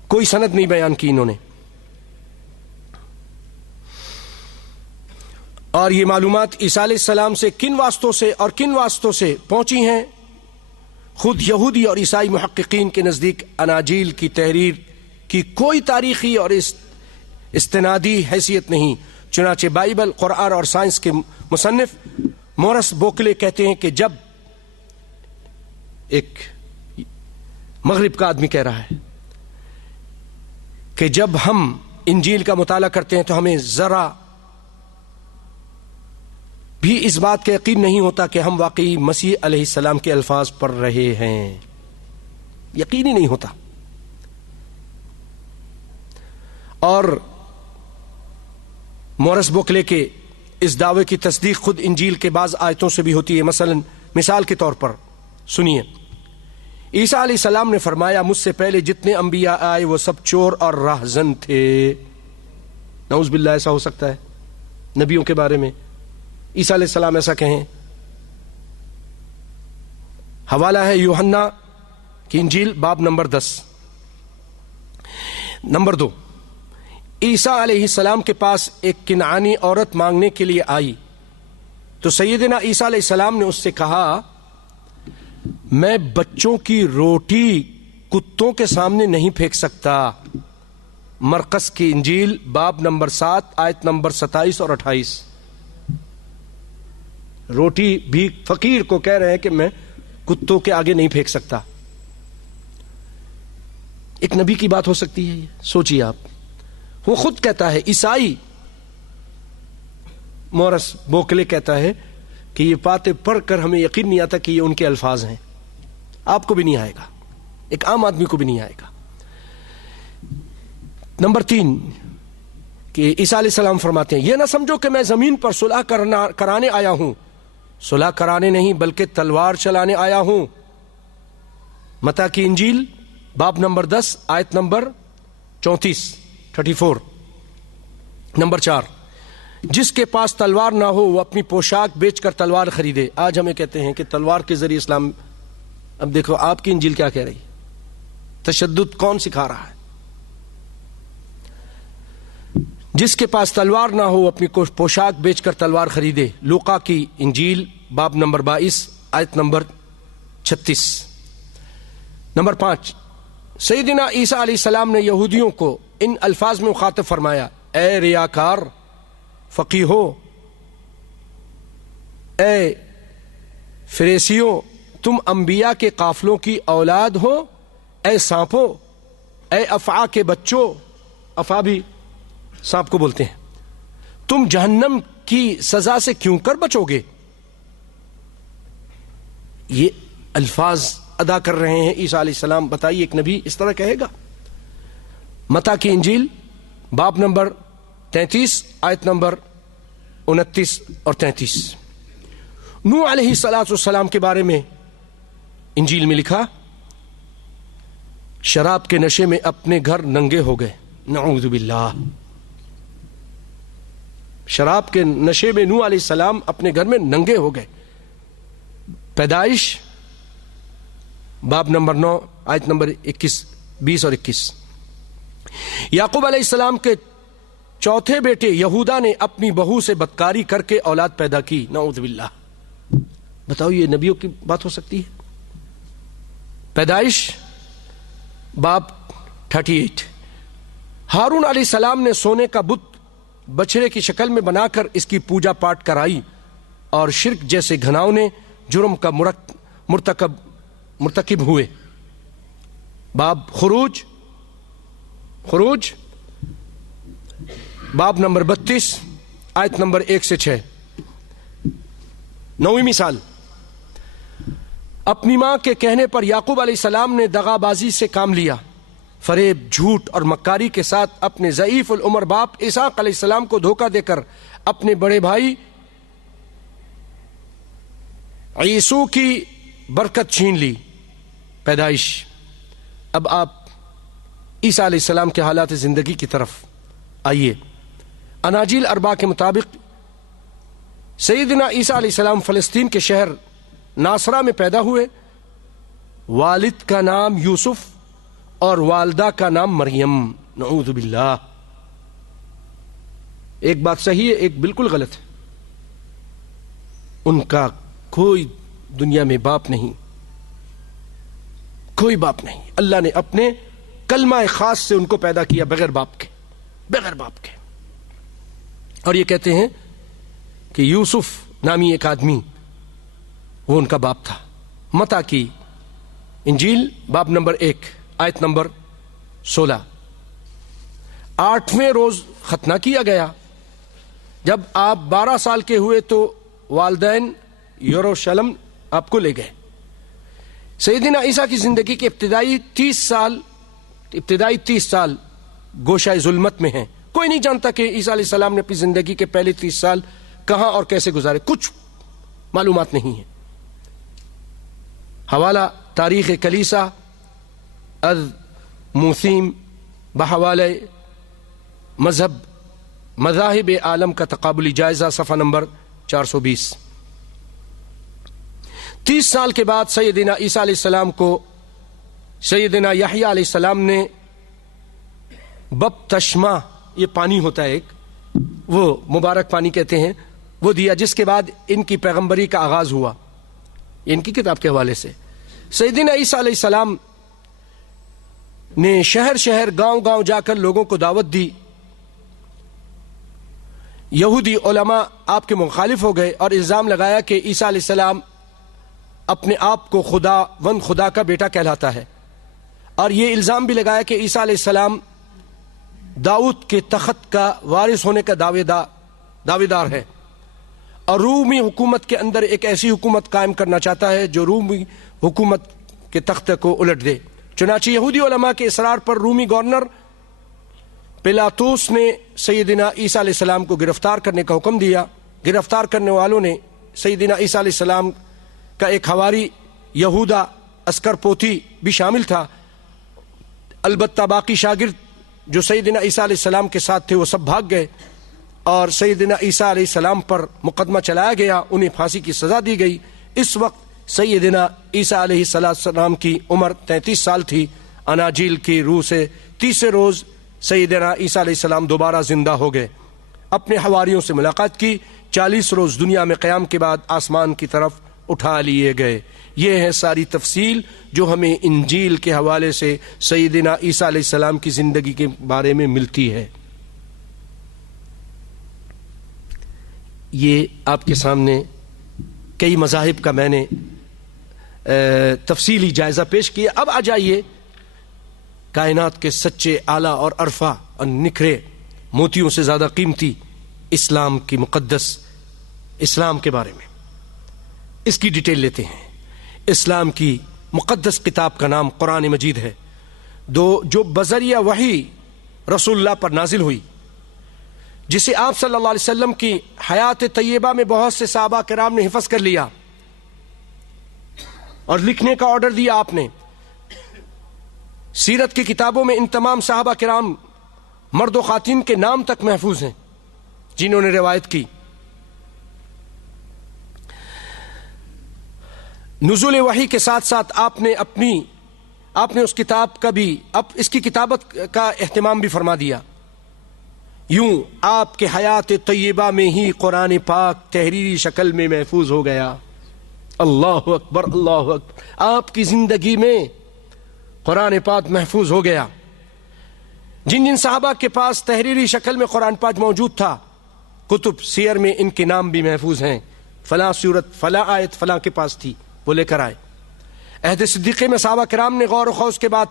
کوئی سند نہیں بیان کی انہوں نے. اور یہ معلومات عیسیٰ علیہ السلام سے کن واسطوں سے پہنچی ہیں خود یہودی اور عیسائی محققین کے نزدیک اناجیل کی تحریر کی کوئی تاریخی اور استنادی حیثیت نہیں. چنانچہ بائبل، قرآن اور سائنس کے مصنف مورس بوکلے کہتے ہیں کہ جب ایک مغرب کا آدمی کہہ رہا ہے کہ جب ہم انجیل کا مطالعہ کرتے ہیں تو ہمیں ذرا بھی اس بات کا یقین نہیں ہوتا کہ ہم واقعی مسیح علیہ السلام کے الفاظ پڑھ رہے ہیں. یقین ہی نہیں ہوتا. اور مورس بوکلے کے اس دعوے کی تصدیق خود انجیل کے بعض آیتوں سے بھی ہوتی ہے. مثلا مثال کے طور پر سنیے، عیسیٰ علیہ السلام نے فرمایا مجھ سے پہلے جتنے انبیاء آئے وہ سب چور اور راہزن تھے. نعوذ باللہ ایسا ہو سکتا ہے نبیوں کے بارے میں عیسیٰ علیہ السلام ایسا کہیں؟ حوالہ ہے یوحنا کی انجیل باب نمبر 10. نمبر 2، عیسیٰ علیہ السلام کے پاس ایک کنعانی عورت مانگنے کے لیے آئی تو سیدنا عیسیٰ علیہ السلام نے اس سے کہا میں بچوں کی روٹی کتوں کے سامنے نہیں پھینک سکتا. مرقس کی انجیل باب نمبر 7 آیت نمبر 27 اور 28. روٹی بھی فقیر کو کہہ رہے ہیں کہ میں کتوں کے آگے نہیں پھینک سکتا. ایک نبی کی بات ہو سکتی ہے یہ؟ سوچیے آپ. وہ خود کہتا ہے، عیسائی مورس بوکلے کہتا ہے کہ یہ باتیں پڑھ کر ہمیں یقین نہیں آتا کہ یہ ان کے الفاظ ہیں. آپ کو بھی نہیں آئے گا، ایک عام آدمی کو بھی نہیں آئے گا. نمبر 3 کہ عیسیٰ علیہ السلام فرماتے ہیں یہ نہ سمجھو کہ میں زمین پر صلح کرانے آیا ہوں. صلح کرانے نہیں بلکہ تلوار چلانے آیا ہوں. متی کی انجیل باب نمبر 10 آیت نمبر 34. نمبر 4، جس کے پاس تلوار نہ ہو وہ اپنی پوشاک بیچ کر تلوار خریدے. آج ہمیں کہتے ہیں کہ تلوار کے ذریعے اسلام. اب دیکھو آپ کی انجیل کیا کہہ رہی، تشدد کون سکھا رہا ہے؟ جس کے پاس تلوار نہ ہو اپنی پوشاک بیچ کر تلوار خریدے. لوقا کی انجیل باب نمبر 22 آیت نمبر 36. نمبر 5، سیدنا عیسیٰ علیہ السلام نے یہودیوں کو ان الفاظ میں مخاطب فرمایا اے ریاکار فقیہو، اے فریسیوں، تم انبیاء کے قافلوں کی اولاد ہو. اے سانپو، اے افعا کے بچوں، افعا بھی سانپ کو بولتے ہیں، تم جہنم کی سزا سے کیوں کر بچو گے؟ یہ الفاظ ادا کر رہے ہیں عیسیٰ علیہ السلام. بتائیے ایک نبی اس طرح کہے گا؟ متی کی انجیل باب نمبر 33 آیت نمبر 29 اور 33. نوح علیہ السلام کے بارے میں انجیل میں لکھا شراب کے نشے میں اپنے گھر ننگے ہو گئے. نعوذ باللہ. شراب کے نشے میں نوح علیہ السلام اپنے گھر میں ننگے ہو گئے. پیدائش باب نمبر 9 آیت نمبر 20 اور 21. یعقوب علیہ السلام کے چوتھے بیٹے یہودا نے اپنی بہو سے بدکاری کر کے اولاد پیدا کی. نعوذ باللہ. بتاؤ یہ نبیوں کی بات ہو سکتی ہے؟ پیدائش باب 38. ہارون علیہ السلام نے سونے کا بت بچڑے کی شکل میں بنا کر اس کی پوجا پاٹ کرائی اور شرک جیسے گھناؤنے جرم کا مرتکب ہوئے. باب خروج باب نمبر 32 آیت نمبر 1 سے 6. 9ویں مثال، اپنی ماں کے کہنے پر یعقوب علیہ السلام نے دغا بازی سے کام لیا. فریب، جھوٹ اور مکاری کے ساتھ اپنے ضعیف العمر باپ اسحاق علیہ السلام کو دھوکہ دے کر اپنے بڑے بھائی عیسو کی برکت چھین لی. پیدائش. اب آپ عیسیٰ علیہ السلام کے حالات زندگی کی طرف آئیے. اناجیل 4 کے مطابق سیدنا عیسیٰ علیہ السلام فلسطین کے شہر ناصرہ میں پیدا ہوئے. والد کا نام یوسف اور والدہ کا نام مریم. نعوذ باللہ. ایک بات صحیح ہے، ایک بالکل غلط ہے. ان کا کوئی دنیا میں باپ نہیں، کوئی باپ نہیں. اللہ نے اپنے کلمہ خاص سے ان کو پیدا کیا بغیر باپ کے. اور یہ کہتے ہیں کہ یوسف نامی ایک آدمی وہ ان کا باپ تھا. متی کی انجیل باب نمبر 1 آیت نمبر 16. 8ویں روز ختنہ کیا گیا. جب آپ 12 سال کے ہوئے تو والدین یروشلم آپ کو لے گئے. سیدنا عیسیٰ کی زندگی کے ابتدائی 30 سال گوشہ ظلمت میں ہیں. کوئی نہیں جانتا کہ عیسیٰ علیہ السلام نے اپنی زندگی کے پہلے 30 سال کہاں اور کیسے گزارے. کچھ معلومات نہیں ہے. حوالہ تاریخ کلیسا از موسیم بحوالے مذاہب عالم کا تقابلی جائزہ، صفحہ نمبر 420۔ 30 سال کے بعد سیدنا عیسیٰ علیہ السلام کو سیدنا یحییٰ علیہ السلام نے بپتسمہ، یہ پانی ہوتا ہے ایک، وہ مبارک پانی کہتے ہیں، وہ دیا، جس کے بعد ان کی پیغمبری کا آغاز ہوا۔ ان کی کتاب کے حوالے سے سیدنا عیسیٰ علیہ السلام نے شہر شہر گاؤں گاؤں جا کر لوگوں کو دعوت دی۔ یہودی علماء آپ کے مخالف ہو گئے اور الزام لگایا کہ عیسیٰ علیہ السلام اپنے آپ کو خدا کا بیٹا کہلاتا ہے، اور یہ الزام بھی لگایا کہ عیسیٰ علیہ السلام داؤد کے تخت کا وارث ہونے کا دعوے دار ہے، اور رومی حکومت کے اندر ایک ایسی حکومت قائم کرنا چاہتا ہے جو رومی حکومت کے تخت کو الٹ دے۔ چنانچہ یہودی علماء کے اصرار پر رومی گورنر پیلاطوس نے سیدنا عیسیٰ علیہ السلام کو گرفتار کرنے کا حکم دیا۔ گرفتار کرنے والوں نے سیدنا عیسیٰ علیہ السلام کا ایک حواری یہودا عسکر پوتھی بھی شامل تھا، البتہ باقی شاگرد جو سیدنا عیسیٰ علیہ السلام کے ساتھ تھے وہ سب بھاگ گئے، اور سیدنا عیسیٰ علیہ السلام پر مقدمہ چلایا گیا، انہیں پھانسی کی سزا دی گئی۔ اس وقت سیدنا عیسیٰ علیہ السلام کی عمر 33 سال تھی۔ اناجیل کی روح سے تیسرے روز سیدنا عیسیٰ علیہ السلام دوبارہ زندہ ہو گئے، اپنے حواریوں سے ملاقات کی، 40 روز دنیا میں قیام کے بعد آسمان کی طرف اٹھا لیے گئے۔ یہ ہے ساری تفصیل جو ہمیں انجیل کے حوالے سے سیدنا عیسیٰ علیہ السلام کی زندگی کے بارے میں ملتی ہے۔ یہ آپ کے سامنے کئی مذاہب کا میں نے تفصیلی جائزہ پیش کیا۔ اب آ جائیے کائنات کے سچے، اعلیٰ اور عرفہ اور نکھرے موتیوں سے زیادہ قیمتی اسلام کی مقدس اسلام کے بارے میں، اس کی ڈیٹیل لیتے ہیں۔ اسلام کی مقدس کتاب کا نام قرآن مجید ہے، جو بذریعہ وحی رسول اللہ پر نازل ہوئی، جسے آپ صلی اللہ علیہ وسلم کی حیات طیبہ میں بہت سے صحابہ کرام نے حفظ کر لیا اور لکھنے کا آرڈر دیا آپ نے۔ سیرت کی کتابوں میں ان تمام صحابہ کرام مرد و خواتین کے نام تک محفوظ ہیں جنہوں نے روایت کی۔ نزول وحی کے ساتھ ساتھ آپ نے اس کتاب کا بھی اس کی کتابت کا اہتمام بھی فرما دیا۔ یوں آپ کے حیات طیبہ میں ہی قرآن پاک تحریری شکل میں محفوظ ہو گیا۔ اللہ اکبر، اللہ اکبر، آپ کی زندگی میں قرآن پاک محفوظ ہو گیا۔ جن صحابہ کے پاس تحریری شکل میں قرآن پاک موجود تھا، کتب سیر میں ان کے نام بھی محفوظ ہیں، فلاں صورت فلاں آیت فلاں کے پاس تھی، وہ لے کر آئے۔ عہد صدیقے میں صحابہ کرام نے غور و خوض کے بعد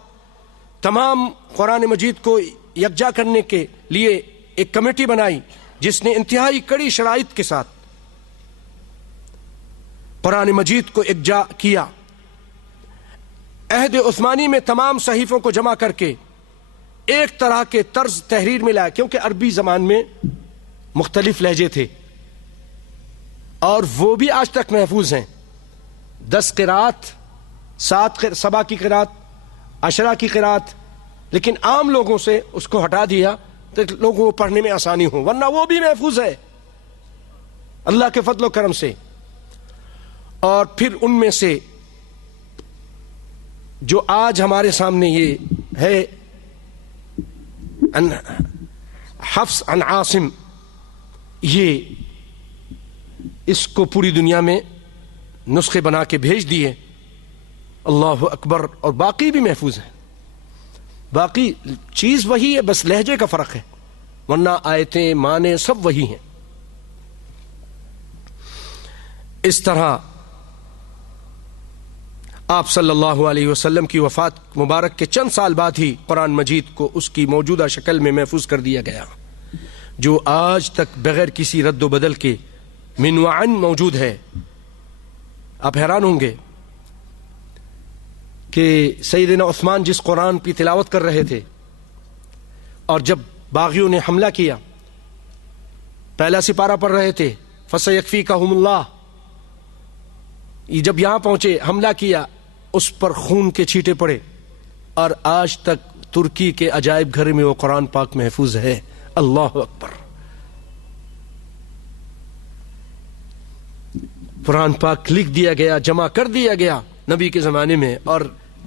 تمام قرآن مجید کو یکجا کرنے کے لیے ایک کمیٹی بنائی، جس نے انتہائی کڑی شرائط کے ساتھ قرآن مجید کو یکجا کیا۔ عہد عثمانی میں تمام صحیفوں کو جمع کر کے ایک طرح کے طرز تحریر میں لایا، کیونکہ عربی زبان میں مختلف لہجے تھے اور وہ بھی آج تک محفوظ ہیں۔ 10 قرات، 7 سبا کی قرات، 10 کی قرات، لیکن عام لوگوں سے اس کو ہٹا دیا تو لوگوں کو پڑھنے میں آسانی ہو، ورنہ وہ بھی محفوظ ہے اللہ کے فضل و کرم سے۔ اور پھر ان میں سے جو آج ہمارے سامنے یہ ہے حفص عن عاصم، یہ اس کو پوری دنیا میں نسخے بنا کے بھیج دیے، اللہ اکبر، اور باقی بھی محفوظ ہیں۔ باقی چیز وہی ہے، بس لہجے کا فرق ہے، ورنہ آیتیں معنی سب وہی ہیں۔ اس طرح آپ صلی اللہ علیہ وسلم کی وفات مبارک کے چند سال بعد ہی قرآن مجید کو اس کی موجودہ شکل میں محفوظ کر دیا گیا، جو آج تک بغیر کسی رد و بدل کے منوعاً موجود ہے۔ آپ حیران ہوں گے کہ سیدنا عثمان جس قرآن کی تلاوت کر رہے تھے، اور جب باغیوں نے حملہ کیا، پہلا سپارہ پڑھ رہے تھے فَسَيَكْفِيكَهُمُ اللَّهُ، جب یہاں پہنچے حملہ کیا، اس پر خون کے چھینٹے پڑے، اور آج تک ترکی کے عجائب گھر میں وہ قرآن پاک محفوظ ہے۔ اللہ اکبر۔ قرآن پاک لکھ دیا گیا، جمع کر دیا گیا نبی کے زمانے میں، اور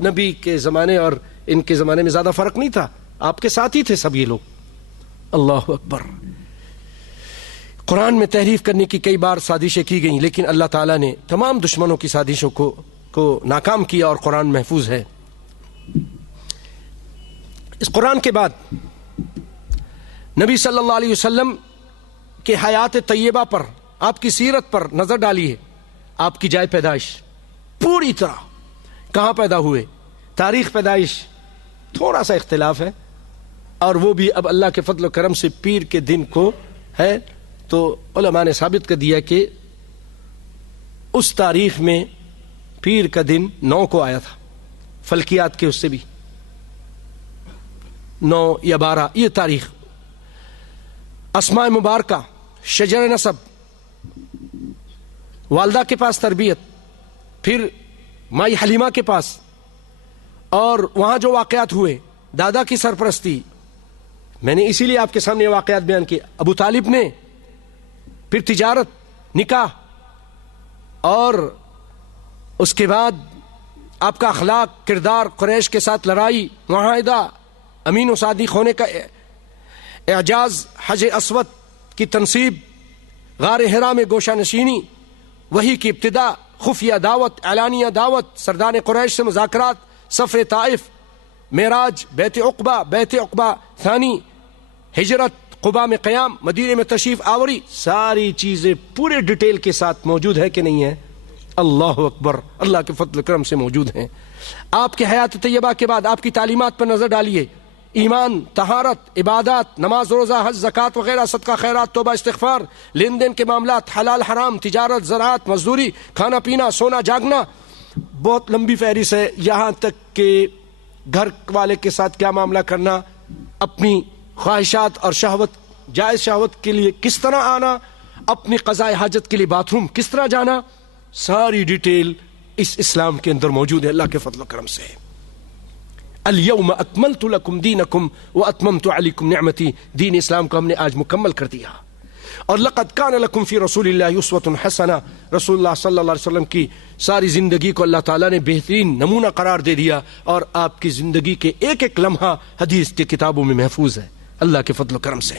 نبی کے زمانے اور ان کے زمانے میں زیادہ فرق نہیں تھا، آپ کے ساتھ ہی تھے سب یہ لوگ۔ اللہ اکبر۔ قرآن میں تحریف کرنے کی کئی بار سازشیں کی گئیں، لیکن اللہ تعالیٰ نے تمام دشمنوں کی سازشوں کو ناکام کیا، اور قرآن محفوظ ہے۔ اس قرآن کے بعد نبی صلی اللہ علیہ وسلم کے حیات طیبہ پر، آپ کی سیرت پر نظر ڈالیے۔ آپ کی جائے پیدائش پوری طرح، کہاں پیدا ہوئے، تاریخ پیدائش تھوڑا سا اختلاف ہے، اور وہ بھی اب اللہ کے فضل و کرم سے پیر کے دن کو ہے، تو علماء نے ثابت کر دیا کہ اس تاریخ میں پیر کا دن 9 کو آیا تھا، فلکیات کے اس سے بھی 9 یا 12 یہ تاریخ۔ اسماء مبارکہ، شجر نسب، والدہ کے پاس تربیت، پھر مائی حلیمہ کے پاس، اور وہاں جو واقعات ہوئے، دادا کی سرپرستی، میں نے اسی لیے آپ کے سامنے واقعات بیان کیے۔ ابو طالب نے، پھر تجارت، نکاح، اور اس کے بعد آپ کا اخلاق، کردار، قریش کے ساتھ لڑائی، معاہدہ، امین و صادق ہونے کا اعجاز، حج اسود کی تنصیب، غار حرا میں گوشہ نشینی، وحی کی ابتدا، خفیہ دعوت، اعلانیہ دعوت، سردار قریش سے مذاکرات، سفر طائف، معراج، بیت عقبہ ثانی، ہجرت، قباء میں قیام، مدینے میں تشریف آوری، ساری چیزیں پورے ڈیٹیل کے ساتھ موجود ہے کہ نہیں ہے؟ اللہ اکبر۔ اللہ کے فضل و کرم سے موجود ہیں۔ آپ کے حیات طیبہ کے بعد آپ کی تعلیمات پر نظر ڈالیے۔ ایمان، طہارت، عبادات، نماز، روزہ، حج، زکوٰۃ وغیرہ، صدقہ، خیرات، توبہ، استغفار، لین دین کے معاملات، حلال حرام، تجارت، زراعت، مزدوری، کھانا پینا، سونا جاگنا، بہت لمبی فہرست ہے، یہاں تک کہ گھر والے کے ساتھ کیا معاملہ کرنا، اپنی خواہشات اور شہوت، جائز شہوت کے لیے کس طرح آنا، اپنی قضاء حاجت کے لیے باتھ روم کس طرح جانا، ساری ڈیٹیل اس اسلام کے اندر موجود ہے اللہ کے فضل و کرم سے۔ الیوم اکملت لکم دینکم واتممت علیکم نعمتی، دین اسلام کو ہم نے آج مکمل کر دیا۔ اور لقد کان لکم فی رسول اللہ اسوۃ حسنہ، رسول اللہ صلی اللہ علیہ وسلم کی ساری زندگی کو اللہ تعالیٰ نے بہترین نمونہ قرار دے دیا، اور آپ کی زندگی کے ایک ایک لمحہ حدیث کی کتابوں میں محفوظ ہے اللہ کے فضل و کرم سے۔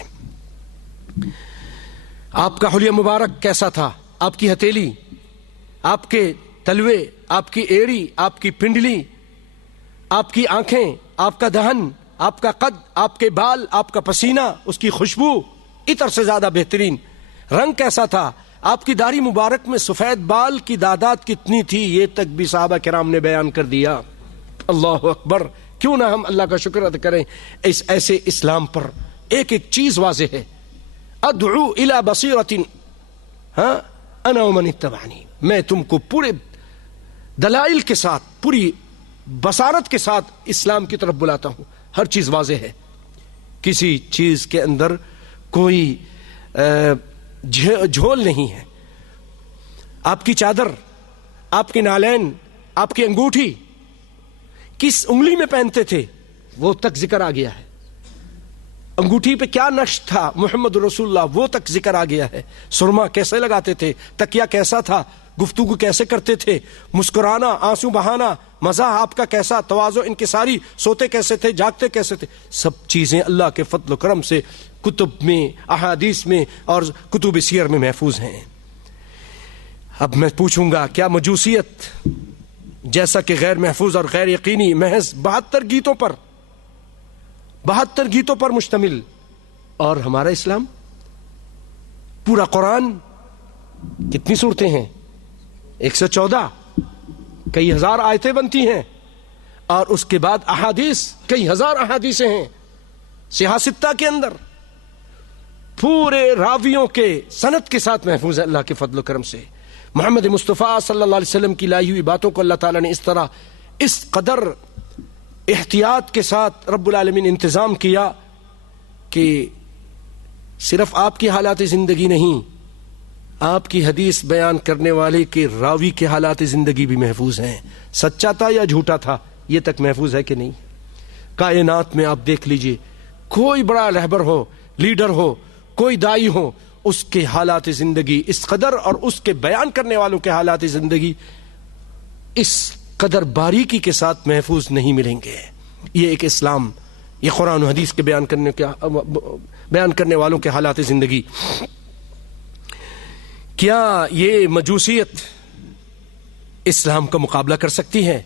آپ کا حلیہ مبارک کیسا تھا، آپ کی ہتھیلی، آپ کے تلوے، آپ کی ایڑی، آپ کی پنڈلی، آپ کی آنکھیں، آپ کا دہن، آپ کا قد، آپ کے بال، آپ کا پسینہ، اس کی خوشبو عطر سے زیادہ بہترین، رنگ کیسا تھا، آپ کی داڑھی مبارک میں سفید بال کی تعداد کتنی تھی، یہ تک بھی صحابہ کرام نے بیان کر دیا۔ اللہ اکبر۔ کیوں نہ ہم اللہ کا شکر ادا کریں اس ایسے اسلام پر، ایک ایک چیز واضح ہے۔ ادعو الی بصیرۃ انا ومن اتبعنی، میں تم کو پورے دلائل کے ساتھ، پوری بصارت کے ساتھ اسلام کی طرف بلاتا ہوں، ہر چیز واضح ہے، کسی چیز کے اندر کوئی جھول نہیں ہے۔ آپ کی چادر، آپ کے نالین، آپ کی انگوٹھی کس انگلی میں پہنتے تھے وہ تک ذکر آ گیا ہے، انگوٹھی پہ کیا نقش تھا محمد رسول اللہ وہ تک ذکر آ گیا ہے، سرما کیسے لگاتے تھے، تکیہ کیسا تھا، گفتگو کیسے کرتے تھے، مسکرانا، آنسو بہانا، مزاح آپ کا کیسا، تواضع انکساری، سوتے کیسے تھے، جاگتے کیسے تھے، سب چیزیں اللہ کے فضل و کرم سے کتب میں، احادیث میں اور کتب سیر میں محفوظ ہیں۔ اب میں پوچھوں گا، کیا مجوسیت جیسا کہ غیر محفوظ اور غیر یقینی، محض 72 گیتوں پر مشتمل، اور ہمارا اسلام پورا قرآن کتنی صورتیں ہیں، 114، کئی ہزار آیتیں بنتی ہیں، اور اس کے بعد احادیث کئی ہزار احادیثیں ہیں، سیاستہ کے اندر پورے راویوں کے سند کے ساتھ محفوظ ہے اللہ کے فضل و کرم سے۔ محمد مصطفیٰ صلی اللہ علیہ وسلم کی لائی ہوئی باتوں کو اللہ تعالیٰ نے اس طرح، اس قدر احتیاط کے ساتھ رب العالمین انتظام کیا کہ صرف آپ کی حالات زندگی نہیں، آپ کی حدیث بیان کرنے والے کے راوی کے حالات زندگی بھی محفوظ ہیں، سچا تھا یا جھوٹا تھا یہ تک محفوظ ہے کہ نہیں؟ کائنات میں آپ دیکھ لیجئے، کوئی بڑا رہبر ہو، لیڈر ہو، کوئی دائی ہو، اس کے حالات زندگی اس قدر اور اس کے بیان کرنے والوں کے حالات زندگی اس قدر باریکی کے ساتھ محفوظ نہیں ملیں گے۔ یہ ایک اسلام، یہ قرآن و حدیث کے بیان کرنے والوں کے حالات زندگی۔ کیا یہ مجوسیت اسلام کا مقابلہ کر سکتی ہے؟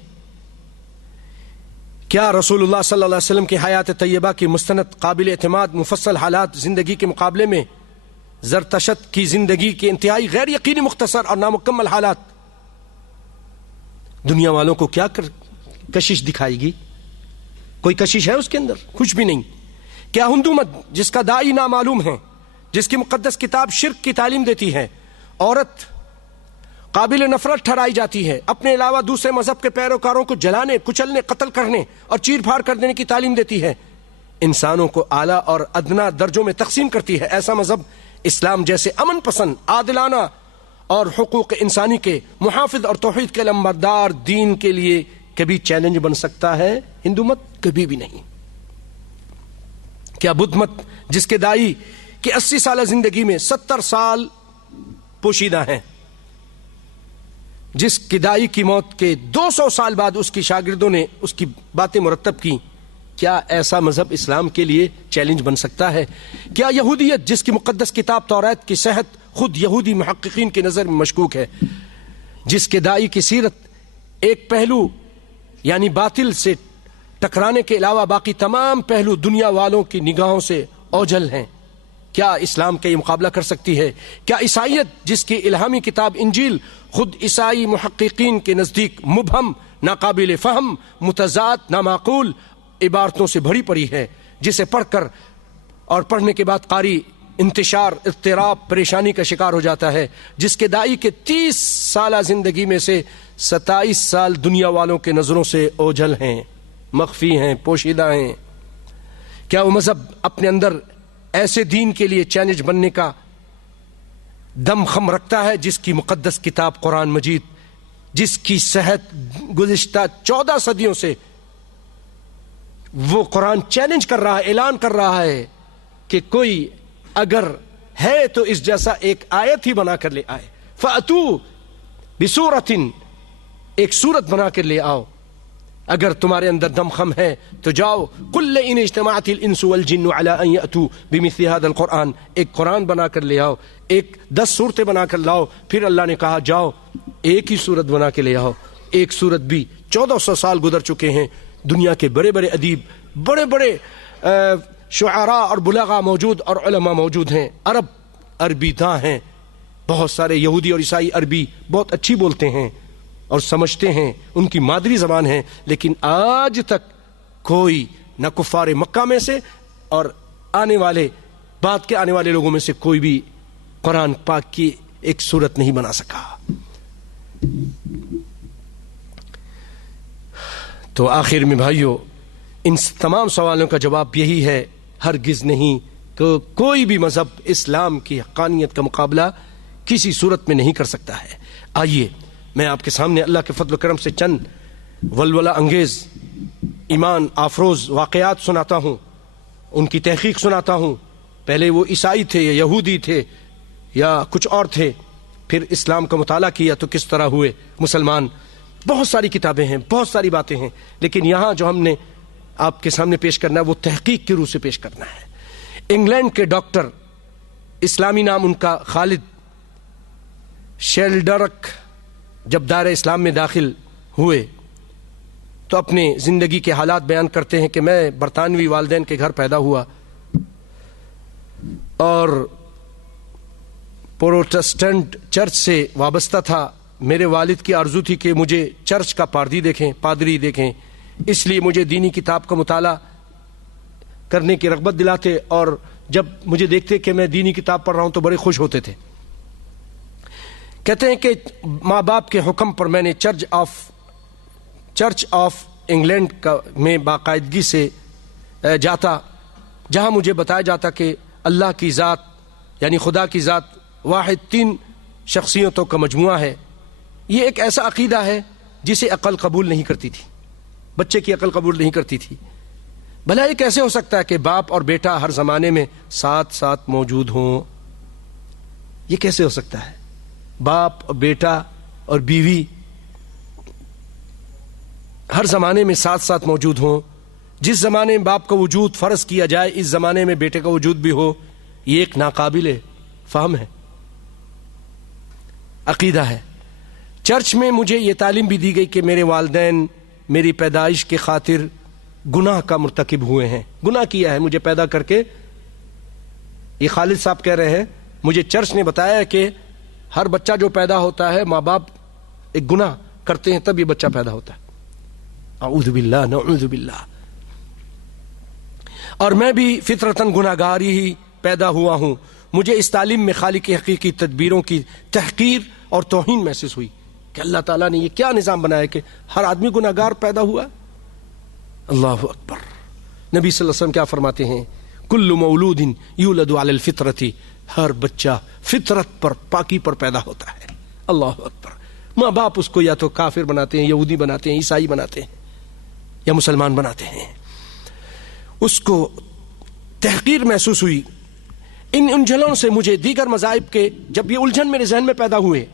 کیا رسول اللہ صلی اللہ علیہ وسلم کی حیات طیبہ کی مستند قابل اعتماد مفصل حالات زندگی کے مقابلے میں زرتشت کی زندگی کے انتہائی غیر یقینی مختصر اور نامکمل حالات دنیا والوں کو کیا کشش دکھائے گی؟ کوئی کشش ہے اس کے اندر؟ کچھ بھی نہیں۔ کیا ہندو مت جس کا دائی نامعلوم ہے، جس کی مقدس کتاب شرک کی تعلیم دیتی ہے، عورت قابل نفرت ٹھہرائی جاتی ہے، اپنے علاوہ دوسرے مذہب کے پیروکاروں کو جلانے، کچلنے، قتل کرنے اور چیر پھاڑ کر دینے کی تعلیم دیتی ہے، انسانوں کو اعلیٰ اور ادنا درجوں میں تقسیم کرتی ہے، ایسا مذہب اسلام جیسے امن پسند، عادلانہ اور حقوق انسانی کے محافظ اور توحید کے لمبردار دین کے لیے کبھی چیلنج بن سکتا ہے؟ ہندو مت کبھی بھی نہیں۔ کیا بدھ مت جس کے دائی کی 80 سالہ زندگی میں 70 سال پوشیدہ ہیں، جس کی دائی کی موت کے 200 سال بعد اس کی شاگردوں نے اس کی باتیں مرتب کی، کیا ایسا مذہب اسلام کے لیے چیلنج بن سکتا ہے؟ کیا یہودیت جس کی مقدس کتاب توریت کی صحت خود یہودی محققین کی نظر میں مشکوک ہے، جس کے دائی کی سیرت ایک پہلو یعنی باطل سے ٹکرانے کے علاوہ باقی تمام پہلو دنیا والوں کی نگاہوں سے اوجھل ہیں، کیا اسلام کا یہ مقابلہ کر سکتی ہے؟ کیا عیسائیت جس کی الہامی کتاب انجیل خود عیسائی محققین کے نزدیک مبہم، ناقابل فہم، متضاد، نامعقول عبارتوں سے بھری پڑی ہے، جسے پڑھ کر اور پڑھنے کے بعد قاری انتشار، اضطراب، پریشانی کا شکار ہو جاتا ہے، جس کے دائی کے 30 سالہ زندگی میں سے 27 سال دنیا والوں کے نظروں سے اوجھل ہیں، مخفی ہیں، پوشیدہ ہیں؟ کیا وہ مذہب اپنے اندر ایسے دین کے لیے چیلنج بننے کا دم خم رکھتا ہے جس کی مقدس کتاب قرآن مجید، جس کی صحت گزشتہ 14 صدیوں سے وہ قرآن چیلنج کر رہا ہے، اعلان کر رہا ہے کہ کوئی اگر ہے تو اس جیسا ایک آیت ہی بنا کر لے آئے، فَأْتُوا بِسُورَةٍ، ایک سورت بنا کر لے آؤ، اگر تمہارے اندر دم خم ہے تو جاؤ، قُلْ إِنِ اجْتَمَعَتِ الْإِنسُ وَالْجِنُّ عَلَىٰ أَن يَأْتُوا بِمِثْلِ هَذَا الْقُرْآنِ، ایک قرآن بنا کر لے آؤ، ایک 10 صورتیں بنا کر لاؤ، پھر اللہ نے کہا جاؤ ایک ہی صورت بنا کے لے آؤ۔ ایک صورت بھی 1400 سال گزر چکے ہیں، دنیا کے بڑے بڑے ادیب، بڑے بڑے شعراء اور بلغاء موجود اور علماء موجود ہیں، عربی داں ہیں، بہت سارے یہودی اور عیسائی عربی بہت اچھی بولتے ہیں اور سمجھتے ہیں، ان کی مادری زبان ہے، لیکن آج تک کوئی نہ کفار مکہ میں سے اور بعد کے آنے والے لوگوں میں سے کوئی بھی قرآن پاک کی ایک صورت نہیں بنا سکا۔ تو آخر میں بھائیو، ان تمام سوالوں کا جواب یہی ہے، ہرگز نہیں کہ کوئی بھی مذہب اسلام کی حقانیت کا مقابلہ کسی صورت میں نہیں کر سکتا ہے۔ آئیے میں آپ کے سامنے اللہ کے فضل و کرم سے چند ولولہ انگیز، ایمان آفروز واقعات سناتا ہوں، ان کی تحقیق سناتا ہوں، پہلے وہ عیسائی تھے یا یہودی تھے یا کچھ اور تھے، پھر اسلام کا مطالعہ کیا تو کس طرح ہوئے مسلمان۔ بہت ساری کتابیں ہیں، بہت ساری باتیں ہیں، لیکن یہاں جو ہم نے آپ کے سامنے پیش کرنا ہے وہ تحقیق کی روح سے پیش کرنا ہے۔ انگلینڈ کے ڈاکٹر، اسلامی نام ان کا خالد شیلڈرک، جب دائرہ اسلام میں داخل ہوئے تو اپنے زندگی کے حالات بیان کرتے ہیں کہ میں برطانوی والدین کے گھر پیدا ہوا اور پروٹسٹنٹ چرچ سے وابستہ تھا۔ میرے والد کی آرزو تھی کہ مجھے چرچ کا پادری دیکھیں، اس لیے مجھے دینی کتاب کا مطالعہ کرنے کی رغبت دلاتے، اور جب مجھے دیکھتے کہ میں دینی کتاب پڑھ رہا ہوں تو بڑے خوش ہوتے تھے۔ کہتے ہیں کہ ماں باپ کے حکم پر میں نے چرچ آف انگلینڈ میں باقاعدگی سے جاتا، جہاں مجھے بتایا جاتا کہ اللہ کی ذات یعنی خدا کی ذات واحد 3 شخصیتوں کا مجموعہ ہے. یہ ایک ایسا عقیدہ ہے جسے عقل قبول نہیں کرتی تھی، بچے کی عقل قبول نہیں کرتی تھی. بھلا یہ کیسے ہو سکتا ہے کہ باپ اور بیٹا ہر زمانے میں ساتھ ساتھ موجود ہوں؟ یہ کیسے ہو سکتا ہے؟ باپ اور بیٹا اور بیوی ہر زمانے میں ساتھ ساتھ موجود ہوں. جس زمانے میں باپ کا وجود فرض کیا جائے اس زمانے میں بیٹے کا وجود بھی ہو، یہ ایک ناقابل فہم ہے، عقیدہ ہے. چرچ میں مجھے یہ تعلیم بھی دی گئی کہ میرے والدین میری پیدائش کے خاطر گناہ کا مرتکب ہوئے ہیں، گناہ کیا ہے مجھے پیدا کر کے. یہ خالد صاحب کہہ رہے ہیں مجھے چرچ نے بتایا کہ ہر بچہ جو پیدا ہوتا ہے ماں باپ ایک گناہ کرتے ہیں تب یہ بچہ پیدا ہوتا ہے. اعوذ باللہ نعوذ باللہ. اور میں بھی فطرتاً گناہگار ہی پیدا ہوا ہوں. مجھے اس تعلیم میں خالق کی حقیقی تدبیروں کی تحقیر اور توہین محسوس ہوئی کہ اللہ تعالیٰ نے یہ کیا نظام بنایا کہ ہر آدمی گناہگار پیدا ہوا. اللہ اکبر. نبی صلی اللہ علیہ وسلم کیا فرماتے ہیں؟ کل مولود یولد علی الفطرۃ، ہر بچہ فطرت پر، پاکی پر پیدا ہوتا ہے. اللہ اکبر. ماں باپ اس کو یا تو کافر بناتے ہیں، یہودی بناتے ہیں، عیسائی بناتے ہیں یا مسلمان بناتے ہیں. اس کو تحقیر محسوس ہوئی. ان الجھنوں سے مجھے دیگر مذاہب کے جب یہ الجھن میرے ذہن میں پیدا ہوئے،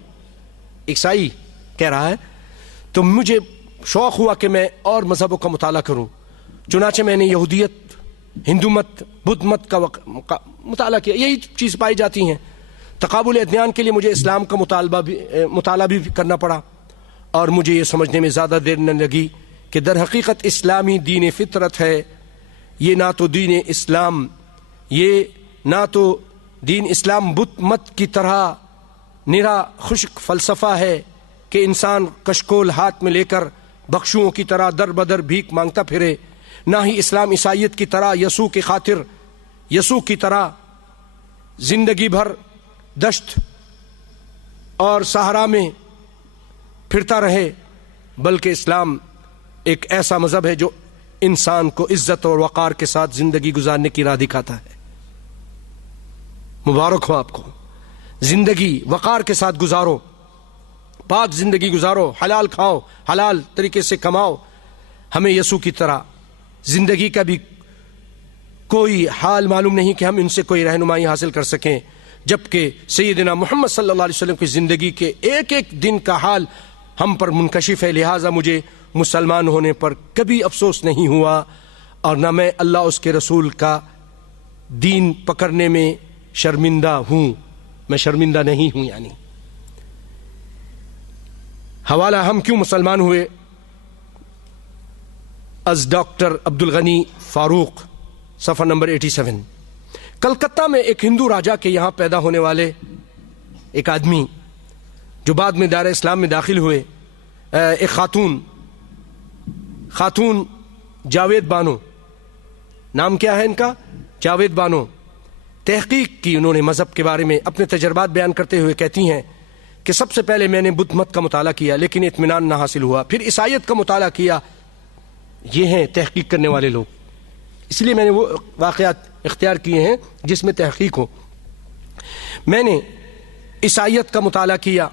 عیسائی کہہ رہا ہے، تو مجھے شوق ہوا کہ میں اور مذہبوں کا مطالعہ کروں. چنانچہ میں نے یہودیت، ہندو مت، بدھ مت کا مطالعہ کیا. یہی چیز پائی جاتی ہیں. تقابل ادیان کے لیے مجھے اسلام کا مطالعہ بھی کرنا پڑا، اور مجھے یہ سمجھنے میں زیادہ دیر نہ لگی کہ در حقیقت اسلامی دین فطرت ہے. یہ نہ تو دین اسلام بت مت کی طرح نرا خشک فلسفہ ہے کہ انسان کشکول ہاتھ میں لے کر بخشوؤں کی طرح در بدر بھیک مانگتا پھرے. نہ ہی اسلام عیسائیت کی طرح یسوع کی خاطر، یسوع کی طرح زندگی بھر دشت اور صحرا میں پھرتا رہے، بلکہ اسلام ایک ایسا مذہب ہے جو انسان کو عزت اور وقار کے ساتھ زندگی گزارنے کی راہ دکھاتا ہے. مبارک ہو آپ کو. زندگی وقار کے ساتھ گزارو، پاک زندگی گزارو، حلال کھاؤ، حلال طریقے سے کماؤ. ہمیں یسوع کی طرح زندگی کا بھی کوئی حال معلوم نہیں کہ ہم ان سے کوئی رہنمائی حاصل کر سکیں، جبکہ سیدنا محمد صلی اللہ علیہ وسلم کی زندگی کے ایک ایک دن کا حال ہم پر منکشف ہے. لہٰذا مجھے مسلمان ہونے پر کبھی افسوس نہیں ہوا، اور نہ میں اللہ اس کے رسول کا دین پکڑنے میں شرمندہ ہوں. میں شرمندہ نہیں ہوں. یعنی حوالہ ہم کیوں مسلمان ہوئے، از ڈاکٹر عبدالغنی فاروق، صفحہ نمبر 87. کلکتہ میں ایک ہندو راجا کے یہاں پیدا ہونے والے ایک آدمی جو بعد میں دائرہ اسلام میں داخل ہوئے، ایک خاتون جاوید بانو، نام کیا ہے ان کا؟ جاوید بانو. تحقیق کی انہوں نے مذہب کے بارے میں. اپنے تجربات بیان کرتے ہوئے کہتی ہیں کہ سب سے پہلے میں نے بدھ مت کا مطالعہ کیا لیکن اطمینان نہ حاصل ہوا. پھر عیسائیت کا مطالعہ کیا. یہ ہیں تحقیق کرنے والے لوگ، اس لیے میں نے وہ واقعات اختیار کیے ہیں جس میں تحقیق ہو. میں نے عیسائیت کا مطالعہ کیا،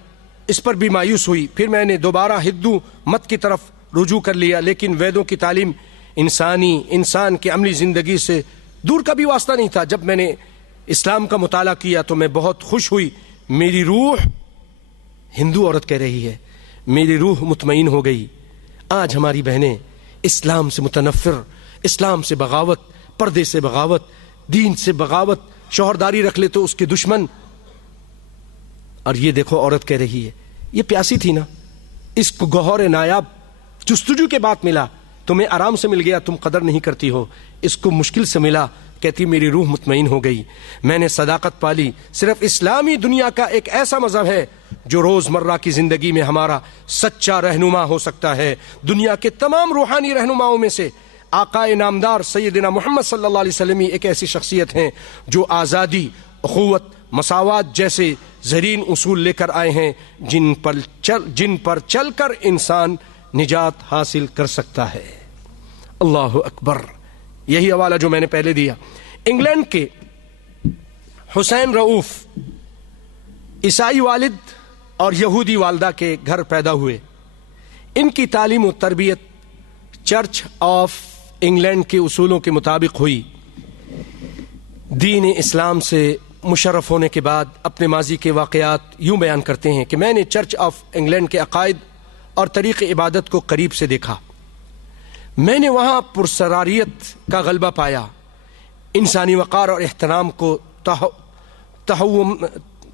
اس پر بھی مایوس ہوئی. پھر میں نے دوبارہ ہندو مت کی طرف رجوع کر لیا، لیکن ویدوں کی تعلیم انسان کی عملی زندگی سے دور کا بھی واسطہ نہیں تھا. جب میں نے اسلام کا مطالعہ کیا تو میں بہت خوش ہوئی. میری روح، ہندو عورت کہہ رہی ہے، میری روح مطمئن ہو گئی. آج ہماری بہنیں اسلام سے متنفر، اسلام سے بغاوت، پردے سے بغاوت، دین سے بغاوت، شوہرداری رکھ لے تو اس کے دشمن. اور یہ دیکھو عورت کہہ رہی ہے، یہ پیاسی تھی نا، اس کو گوہر نایاب جستجو کے بعد ملا، تمہیں آرام سے مل گیا، تم قدر نہیں کرتی ہو. اس کو مشکل سے ملا، کہتی میری روح مطمئن ہو گئی. میں نے صداقت پالی. صرف اسلامی دنیا کا ایک ایسا مذہب ہے جو روزمرہ کی زندگی میں ہمارا سچا رہنما ہو سکتا ہے. دنیا کے تمام روحانی رہنماؤں میں سے آقا نامدار سیدنا محمد صلی اللہ علیہ وسلم ایک ایسی شخصیت ہیں جو آزادی، اخوت، مساوات جیسے زرین اصول لے کر آئے ہیں جن پر چل کر انسان نجات حاصل کر سکتا ہے. اللہ اکبر. یہی حوالہ جو میں نے پہلے دیا. انگلینڈ کے حسین رؤوف عیسائی والد اور یہودی والدہ کے گھر پیدا ہوئے. ان کی تعلیم و تربیت چرچ آف انگلینڈ کے اصولوں کے مطابق ہوئی. دین اسلام سے مشرف ہونے کے بعد اپنے ماضی کے واقعات یوں بیان کرتے ہیں کہ میں نے چرچ آف انگلینڈ کے عقائد اور طریق عبادت کو قریب سے دیکھا. میں نے وہاں پرسراریت کا غلبہ پایا، انسانی وقار اور احترام کو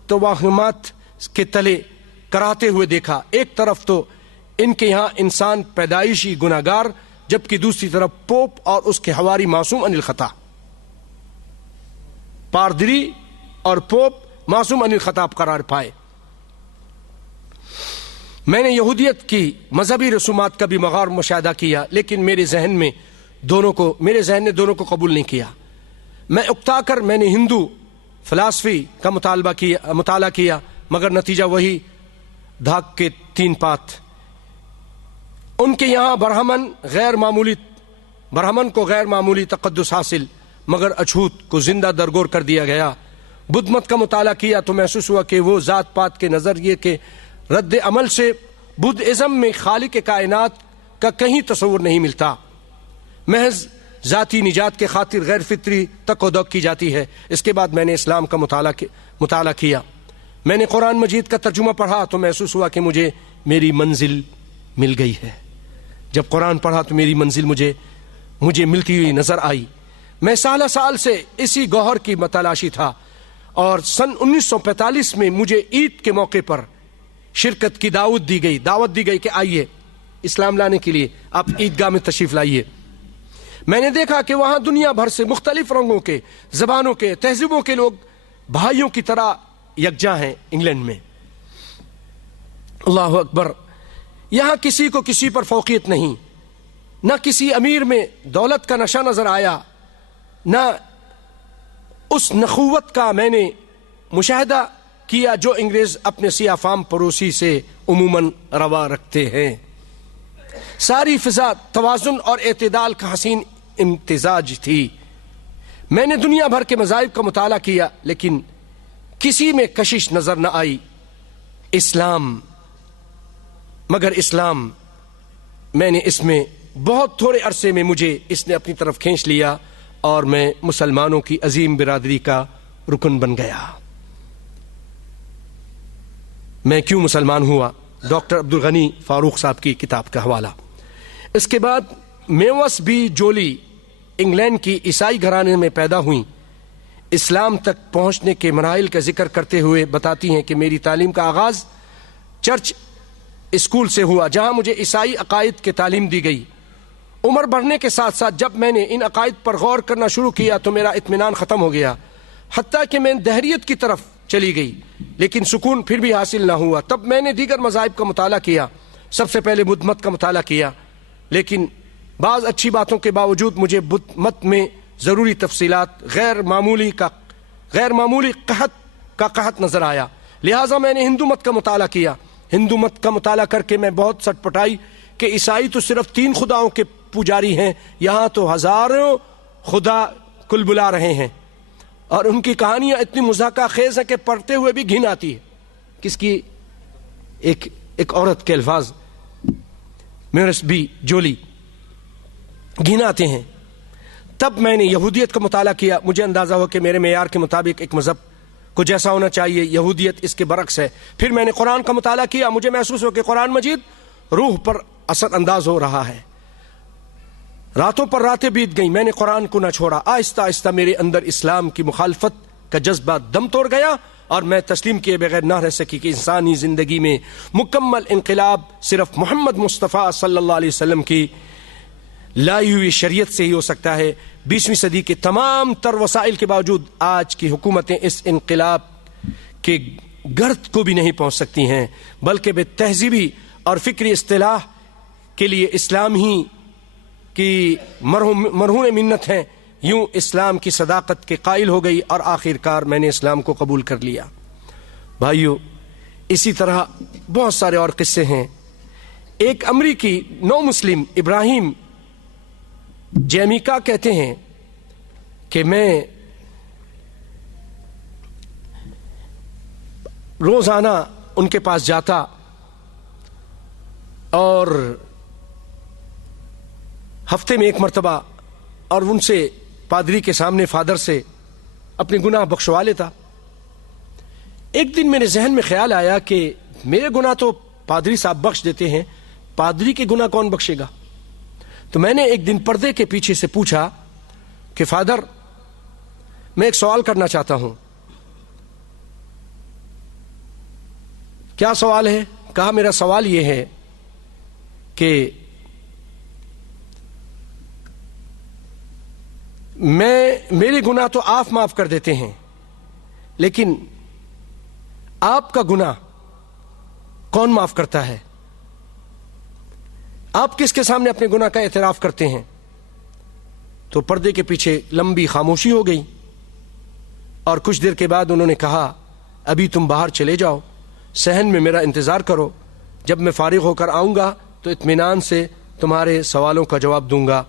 توہمات کے تلے کراتے ہوئے دیکھا. ایک طرف تو ان کے یہاں انسان پیدائشی گناہگار، جبکہ دوسری طرف پوپ اور اس کے حواری معصوم عن الخطا. پادری اور پوپ معصوم عن الخطا قرار پائے. میں نے یہودیت کی مذہبی رسومات کا بھی مغار مشاہدہ کیا، لیکن میرے ذہن نے دونوں کو قبول نہیں کیا. میں اکتا کر میں نے ہندو فلسفی کا مطالعہ کیا، مگر نتیجہ وہی دھاک کے تین پات. ان کے یہاں برہمن کو غیر معمولی تقدس حاصل، مگر اچھوت کو زندہ درگور کر دیا گیا. بدھ مت کا مطالعہ کیا تو محسوس ہوا کہ وہ ذات پات کے نظریے کے رد عمل سے بدھ ازم میں خالق کائنات کا کہیں تصور نہیں ملتا، محض ذاتی نجات کے خاطر غیر فطری تک و دق کی جاتی ہے. اس کے بعد میں نے اسلام کا مطالعہ کیا. میں نے قرآن مجید کا ترجمہ پڑھا تو محسوس ہوا کہ مجھے میری منزل مل گئی ہے. جب قرآن پڑھا تو میری منزل مجھے ملتی ہوئی نظر آئی. میں سال سے اسی گوہر کی متلاشی تھا، اور سن 1945 میں مجھے عید کے موقع پر شرکت کی دعوت دی گئی کہ آئیے اسلام لانے کے لیے آپ عیدگاہ میں تشریف لائیے. میں نے دیکھا کہ وہاں دنیا بھر سے مختلف رنگوں کے، زبانوں کے، تہذیبوں کے لوگ بھائیوں کی طرح یکجا ہیں. انگلینڈ میں اللہ اکبر، یہاں کسی کو کسی پر فوقیت نہیں. نہ کسی امیر میں دولت کا نشہ نظر آیا، نہ اس نخوت کا میں نے مشاہدہ کیا جو انگریز اپنے سیاہ فام پڑوسی سے عموماً روا رکھتے ہیں. ساری فضا توازن اور اعتدال کا حسین امتزاج تھی. میں نے دنیا بھر کے مذاہب کا مطالعہ کیا، لیکن کسی میں کشش نظر نہ آئی. مگر اسلام میں نے اس میں بہت تھوڑے عرصے میں مجھے اس نے اپنی طرف کھینچ لیا، اور میں مسلمانوں کی عظیم برادری کا رکن بن گیا. میں کیوں مسلمان ہوا؟ ڈاکٹر عبدالغنی فاروق صاحب کی کتاب کا حوالہ. اس کے بعد میوس بی جولی انگلینڈ کی عیسائی گھرانے میں پیدا ہوئیں. اسلام تک پہنچنے کے مراحل کا ذکر کرتے ہوئے بتاتی ہیں کہ میری تعلیم کا آغاز چرچ اسکول سے ہوا، جہاں مجھے عیسائی عقائد کی تعلیم دی گئی. عمر بڑھنے کے ساتھ ساتھ جب میں نے ان عقائد پر غور کرنا شروع کیا تو میرا اطمینان ختم ہو گیا، حتیٰ کہ میں دہریت کی طرف چلی گئی، لیکن سکون پھر بھی حاصل نہ ہوا. تب میں نے دیگر مذاہب کا مطالعہ کیا. سب سے پہلے بدھ مت کا مطالعہ کیا، لیکن بعض اچھی باتوں کے باوجود مجھے بدھ مت میں ضروری تفصیلات غیر معمولی قحط نظر آیا. لہٰذا میں نے ہندو مت کا مطالعہ کیا. ہندو مت کا مطالعہ کر کے میں بہت سٹ پٹائی کہ عیسائی تو صرف 3 خداؤں کے پجاری ہیں، یہاں تو ہزاروں خدا کل بلا رہے ہیں، اور ان کی کہانیاں اتنی مضحکہ خیز ہیں کہ پڑھتے ہوئے بھی گھن آتی ہے. کس کی؟ ایک عورت کے الفاظ، میوس بی جولی، گھن آتے ہیں. تب میں نے یہودیت کا مطالعہ کیا. مجھے اندازہ ہوا کہ میرے معیار کے مطابق ایک مذہب کو جیسا ہونا چاہیے، یہودیت اس کے برعکس ہے. پھر میں نے قرآن کا مطالعہ کیا. مجھے محسوس ہوا کہ قرآن مجید روح پر اثر انداز ہو رہا ہے. راتوں پر راتیں بیت گئیں، میں نے قرآن کو نہ چھوڑا. آہستہ آہستہ میرے اندر اسلام کی مخالفت کا جذبہ دم توڑ گیا، اور میں تسلیم کیے بغیر نہ رہ سکی کہ انسانی زندگی میں مکمل انقلاب صرف محمد مصطفیٰ صلی اللہ علیہ وسلم کی لائی ہوئی شریعت سے ہی ہو سکتا ہے. 20ویں صدی کے تمام تر وسائل کے باوجود آج کی حکومتیں اس انقلاب کے گرد کو بھی نہیں پہنچ سکتی ہیں، بلکہ بے تہذیبی اور فکری اصطلاح کے لیے اسلام ہی کی مرہون منت ہیں. یوں اسلام کی صداقت کے قائل ہو گئی، اور آخر کار میں نے اسلام کو قبول کر لیا. بھائیو، اسی طرح بہت سارے اور قصے ہیں. ایک امریکی نو مسلم ابراہیم جیمیکا کہتے ہیں کہ روزانہ ان کے پاس جاتا اور ہفتے میں ایک مرتبہ اور ان سے پادری کے سامنے فادر سے اپنے گناہ بخشوا لیتا. ایک دن میرے ذہن میں خیال آیا کہ میرے گناہ تو پادری صاحب بخش دیتے ہیں، پادری کے گناہ کون بخشے گا؟ تو میں نے ایک دن پردے کے پیچھے سے پوچھا کہ فادر میں ایک سوال کرنا چاہتا ہوں. کیا سوال ہے؟ کہا میرا سوال یہ ہے کہ میرے گناہ تو آپ معاف کر دیتے ہیں، لیکن آپ کا گناہ کون معاف کرتا ہے؟ آپ کس کے سامنے اپنے گناہ کا اعتراف کرتے ہیں؟ تو پردے کے پیچھے لمبی خاموشی ہو گئی اور کچھ دیر کے بعد انہوں نے کہا ابھی تم باہر چلے جاؤ، صحن میں میرا انتظار کرو، جب میں فارغ ہو کر آؤں گا تو اطمینان سے تمہارے سوالوں کا جواب دوں گا.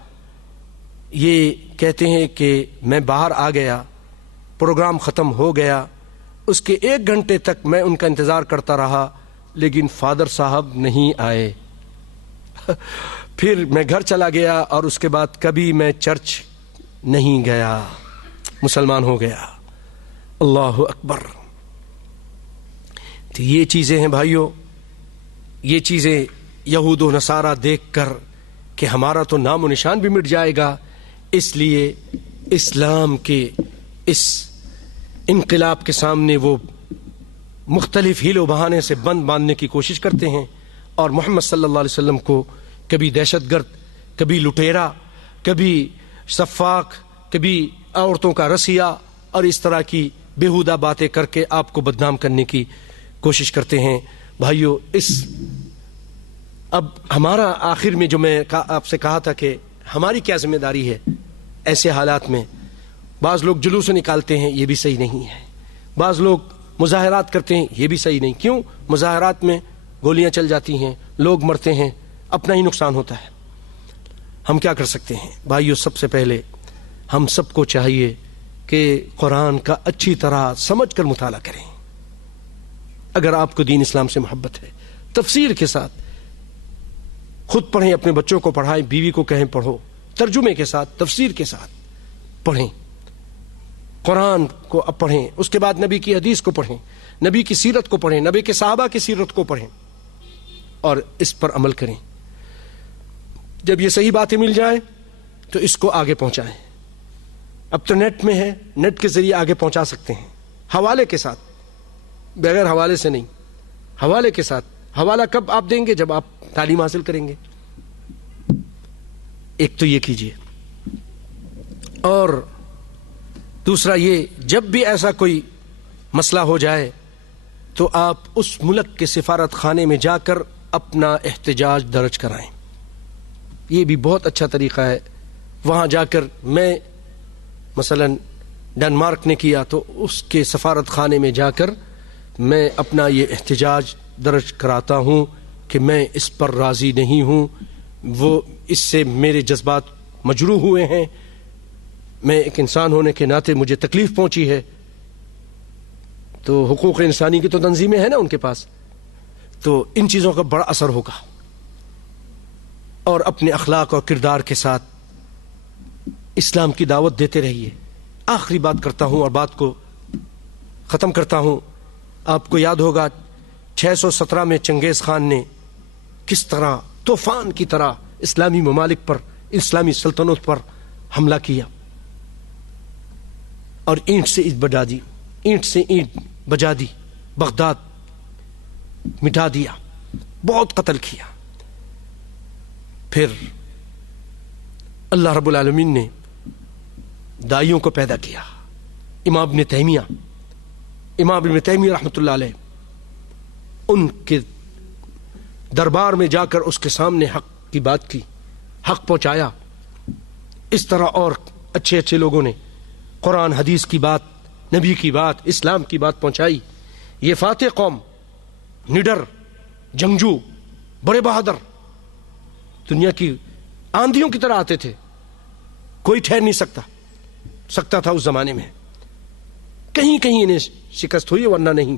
یہ کہتے ہیں کہ میں باہر آ گیا، پروگرام ختم ہو گیا، اس کے 1 گھنٹے تک میں ان کا انتظار کرتا رہا لیکن فادر صاحب نہیں آئے. پھر میں گھر چلا گیا اور اس کے بعد کبھی میں چرچ نہیں گیا، مسلمان ہو گیا. اللہ اکبر. تو یہ چیزیں ہیں بھائیوں، یہ چیزیں یہود و نصارہ دیکھ کر کہ ہمارا تو نام و نشان بھی مٹ جائے گا، اس لیے اسلام کے اس انقلاب کے سامنے وہ مختلف ہیل و بہانے سے بند باندھنے کی کوشش کرتے ہیں اور محمد صلی اللہ علیہ وسلم کو کبھی دہشت گرد، کبھی لٹیرا، کبھی سفاک، کبھی عورتوں کا رسیا اور اس طرح کی بیہودہ باتیں کر کے آپ کو بدنام کرنے کی کوشش کرتے ہیں. بھائیو، اب ہمارا آخر میں جو میں آپ سے کہا تھا کہ ہماری کیا ذمہ داری ہے ایسے حالات میں. بعض لوگ جلوس نکالتے ہیں، یہ بھی صحیح نہیں ہے. بعض لوگ مظاہرات کرتے ہیں، یہ بھی صحیح نہیں. کیوں؟ مظاہرات میں گولیاں چل جاتی ہیں، لوگ مرتے ہیں، اپنا ہی نقصان ہوتا ہے. ہم کیا کر سکتے ہیں؟ بھائیو، سب سے پہلے ہم سب کو چاہیے کہ قرآن کا اچھی طرح سمجھ کر مطالعہ کریں. اگر آپ کو دین اسلام سے محبت ہے، تفسیر کے ساتھ خود پڑھیں، اپنے بچوں کو پڑھائیں، بیوی کو کہیں پڑھو، ترجمے کے ساتھ، تفسیر کے ساتھ پڑھیں. قرآن کو اب پڑھیں، اس کے بعد نبی کی حدیث کو پڑھیں، نبی کی سیرت کو پڑھیں، نبی کے صحابہ کی سیرت کو پڑھیں اور اس پر عمل کریں. جب یہ صحیح باتیں مل جائیں تو اس کو آگے پہنچائیں. اب تو نیٹ میں ہے، نیٹ کے ذریعے آگے پہنچا سکتے ہیں، حوالے کے ساتھ، بغیر حوالے سے نہیں، حوالے کے ساتھ. حوالہ کب آپ دیں گے؟ جب آپ تعلیم حاصل کریں گے. ایک تو یہ کیجئے، اور دوسرا یہ، جب بھی ایسا کوئی مسئلہ ہو جائے تو آپ اس ملک کے سفارت خانے میں جا کر اپنا احتجاج درج کرائیں. یہ بھی بہت اچھا طریقہ ہے. وہاں جا کر، میں مثلا ڈنمارک نے کیا تو اس کے سفارت خانے میں جا کر میں اپنا یہ احتجاج درج کراتا ہوں کہ میں اس پر راضی نہیں ہوں، وہ اس سے میرے جذبات مجروح ہوئے ہیں، میں ایک انسان ہونے کے ناطے مجھے تکلیف پہنچی ہے. تو حقوق انسانی کی تو تنظیمیں ہیں نا ان کے پاس، تو ان چیزوں کا بڑا اثر ہوگا. اور اپنے اخلاق اور کردار کے ساتھ اسلام کی دعوت دیتے رہیے. آخری بات کرتا ہوں اور بات کو ختم کرتا ہوں. آپ کو یاد ہوگا 617 میں چنگیز خان نے کس طرح طوفان کی طرح اسلامی ممالک پر، اسلامی سلطنت پر حملہ کیا اور اینٹ سے اینٹ بجا دی، اینٹ سے اینٹ بجا دی، بغداد مٹا دیا، بہت قتل کیا. پھر اللہ رب العالمین نے دائیوں کو پیدا کیا. امام ابن تیمیہ رحمۃ اللہ علیہ، ان کے دربار میں جا کر اس کے سامنے حق کی بات کی، حق پہنچایا. اس طرح اور اچھے اچھے لوگوں نے قرآن حدیث کی بات، نبی کی بات، اسلام کی بات پہنچائی. یہ فاتح قوم، نڈر، جنگجو، بڑے بہادر، دنیا کی آندھیوں کی طرح آتے تھے، کوئی ٹھہر نہیں سکتا تھا اس زمانے میں. کہیں کہیں انہیں شکست ہوئی ورنہ نہیں.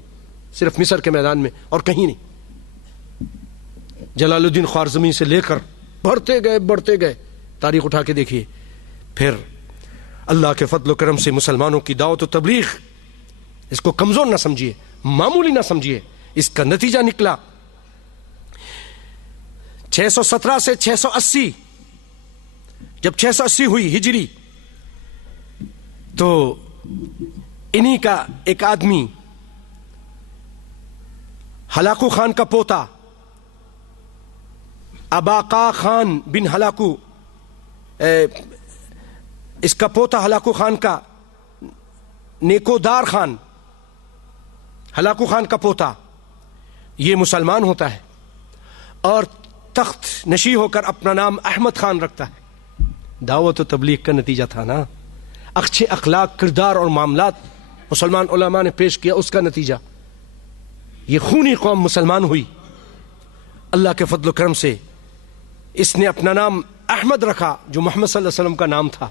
صرف مصر کے میدان میں اور کہیں نہیں. جلال الدین خوارزمی سے لے کر بڑھتے گئے تاریخ اٹھا کے دیکھیے. پھر اللہ کے فضل و کرم سے مسلمانوں کی دعوت و تبلیغ، اس کو کمزور نہ سمجھیے، معمولی نہ سمجھیے. اس کا نتیجہ نکلا 617 سے 680. جب 680 ہوئی ہجری تو انہی کا ایک آدمی ہلاکو خان کا پوتا اباقا خان بن ہلاکو، اس کا پوتا ہلاکو خان کا نیکودار خان، ہلاکو خان کا پوتا، یہ مسلمان ہوتا ہے اور تخت نشی ہو کر اپنا نام احمد خان رکھتا ہے. دعوت و تبلیغ کا نتیجہ تھا نا، اچھے اخلاق، کردار اور معاملات مسلمان علماء نے پیش کیا، اس کا نتیجہ یہ خونی قوم مسلمان ہوئی. اللہ کے فضل و کرم سے اس نے اپنا نام احمد رکھا جو محمد صلی اللہ علیہ وسلم کا نام تھا.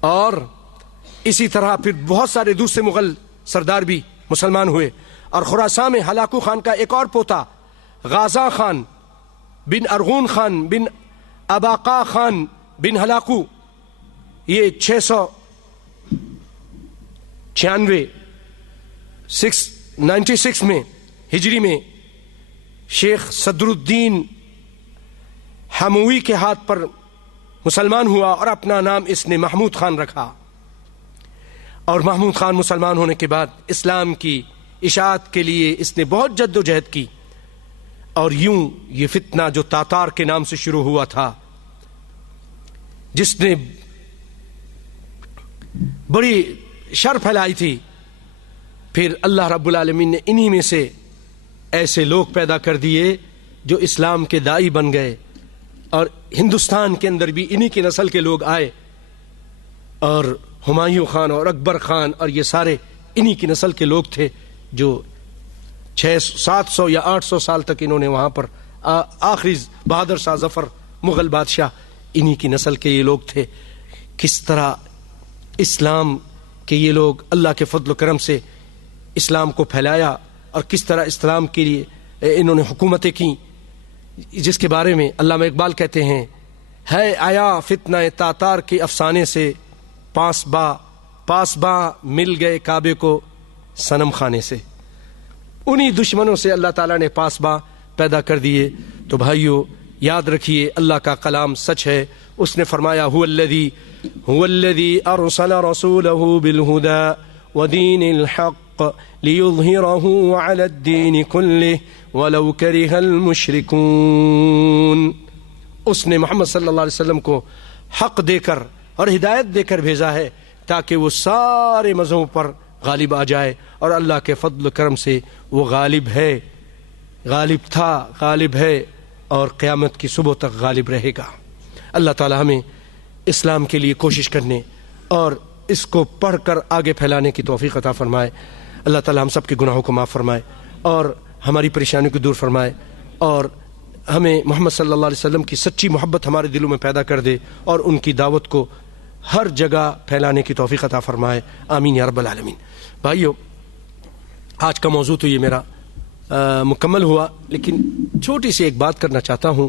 اور اسی طرح پھر بہت سارے دوسرے مغل سردار بھی مسلمان ہوئے. اور خراسان میں ہلاکو خان کا ایک اور پوتا غازاں خان بن ارغون خان بن اباقا خان بن ہلاکو، یہ 696 میں ہجری میں شیخ صدر الدین حموی کے ہاتھ پر مسلمان ہوا اور اپنا نام اس نے محمود خان رکھا. اور محمود خان مسلمان ہونے کے بعد اسلام کی اشاعت کے لیے اس نے بہت جد و جہد کی. اور یوں یہ فتنہ جو تاتار کے نام سے شروع ہوا تھا، جس نے بڑی شر پھیلائی تھی، پھر اللہ رب العالمین نے انہی میں سے ایسے لوگ پیدا کر دیے جو اسلام کے داعی بن گئے. اور ہندوستان کے اندر بھی انہی کی نسل کے لوگ آئے، اور ہمایوں خان اور اکبر خان اور یہ سارے انہی کی نسل کے لوگ تھے جو 700 یا 800 سال تک انہوں نے وہاں پر آخری بہادر شاہ ظفر مغل بادشاہ، انہی کی نسل کے یہ لوگ تھے. کس طرح اسلام کے یہ لوگ اللہ کے فضل و کرم سے اسلام کو پھیلایا، اور کس طرح اسلام کے لیے انہوں نے حکومتیں کی، جس کے بارے میں علامہ اقبال کہتے ہیں ہے آیا فتنہ تاتار کے افسانے سے، پاس با مل گئے کعبے کو صنم خانے سے. انہی دشمنوں سے اللہ تعالیٰ نے پاسباں پیدا کر دیے. تو بھائیو یاد رکھیے اللہ کا کلام سچ ہے. اس نے فرمایا هو الذی ارسل رسولہ بالہدى ودین الحق لیظہرہ علی الدین کلہ ولو کرہ المشرکون. اس نے محمد صلی اللہ علیہ وسلم کو حق دے کر اور ہدایت دے کر بھیجا ہے تاکہ وہ سارے مذہبوں پر غالب آ جائے. اور اللہ کے فضل و کرم سے وہ غالب ہے، غالب تھا، غالب ہے، اور قیامت کی صبح تک غالب رہے گا. اللہ تعالی ہمیں اسلام کے لیے کوشش کرنے اور اس کو پڑھ کر آگے پھیلانے کی توفیق عطا فرمائے. اللہ تعالی ہم سب کے گناہوں کو معاف فرمائے اور ہماری پریشانیوں کو دور فرمائے، اور ہمیں محمد صلی اللہ علیہ وسلم کی سچی محبت ہمارے دلوں میں پیدا کر دے اور ان کی دعوت کو ہر جگہ پھیلانے کی توفیق عطا فرمائے. آمین یا رب العالمین. بھائیو آج کا موضوع تو یہ میرا مکمل ہوا، لیکن چھوٹی سی ایک بات کرنا چاہتا ہوں.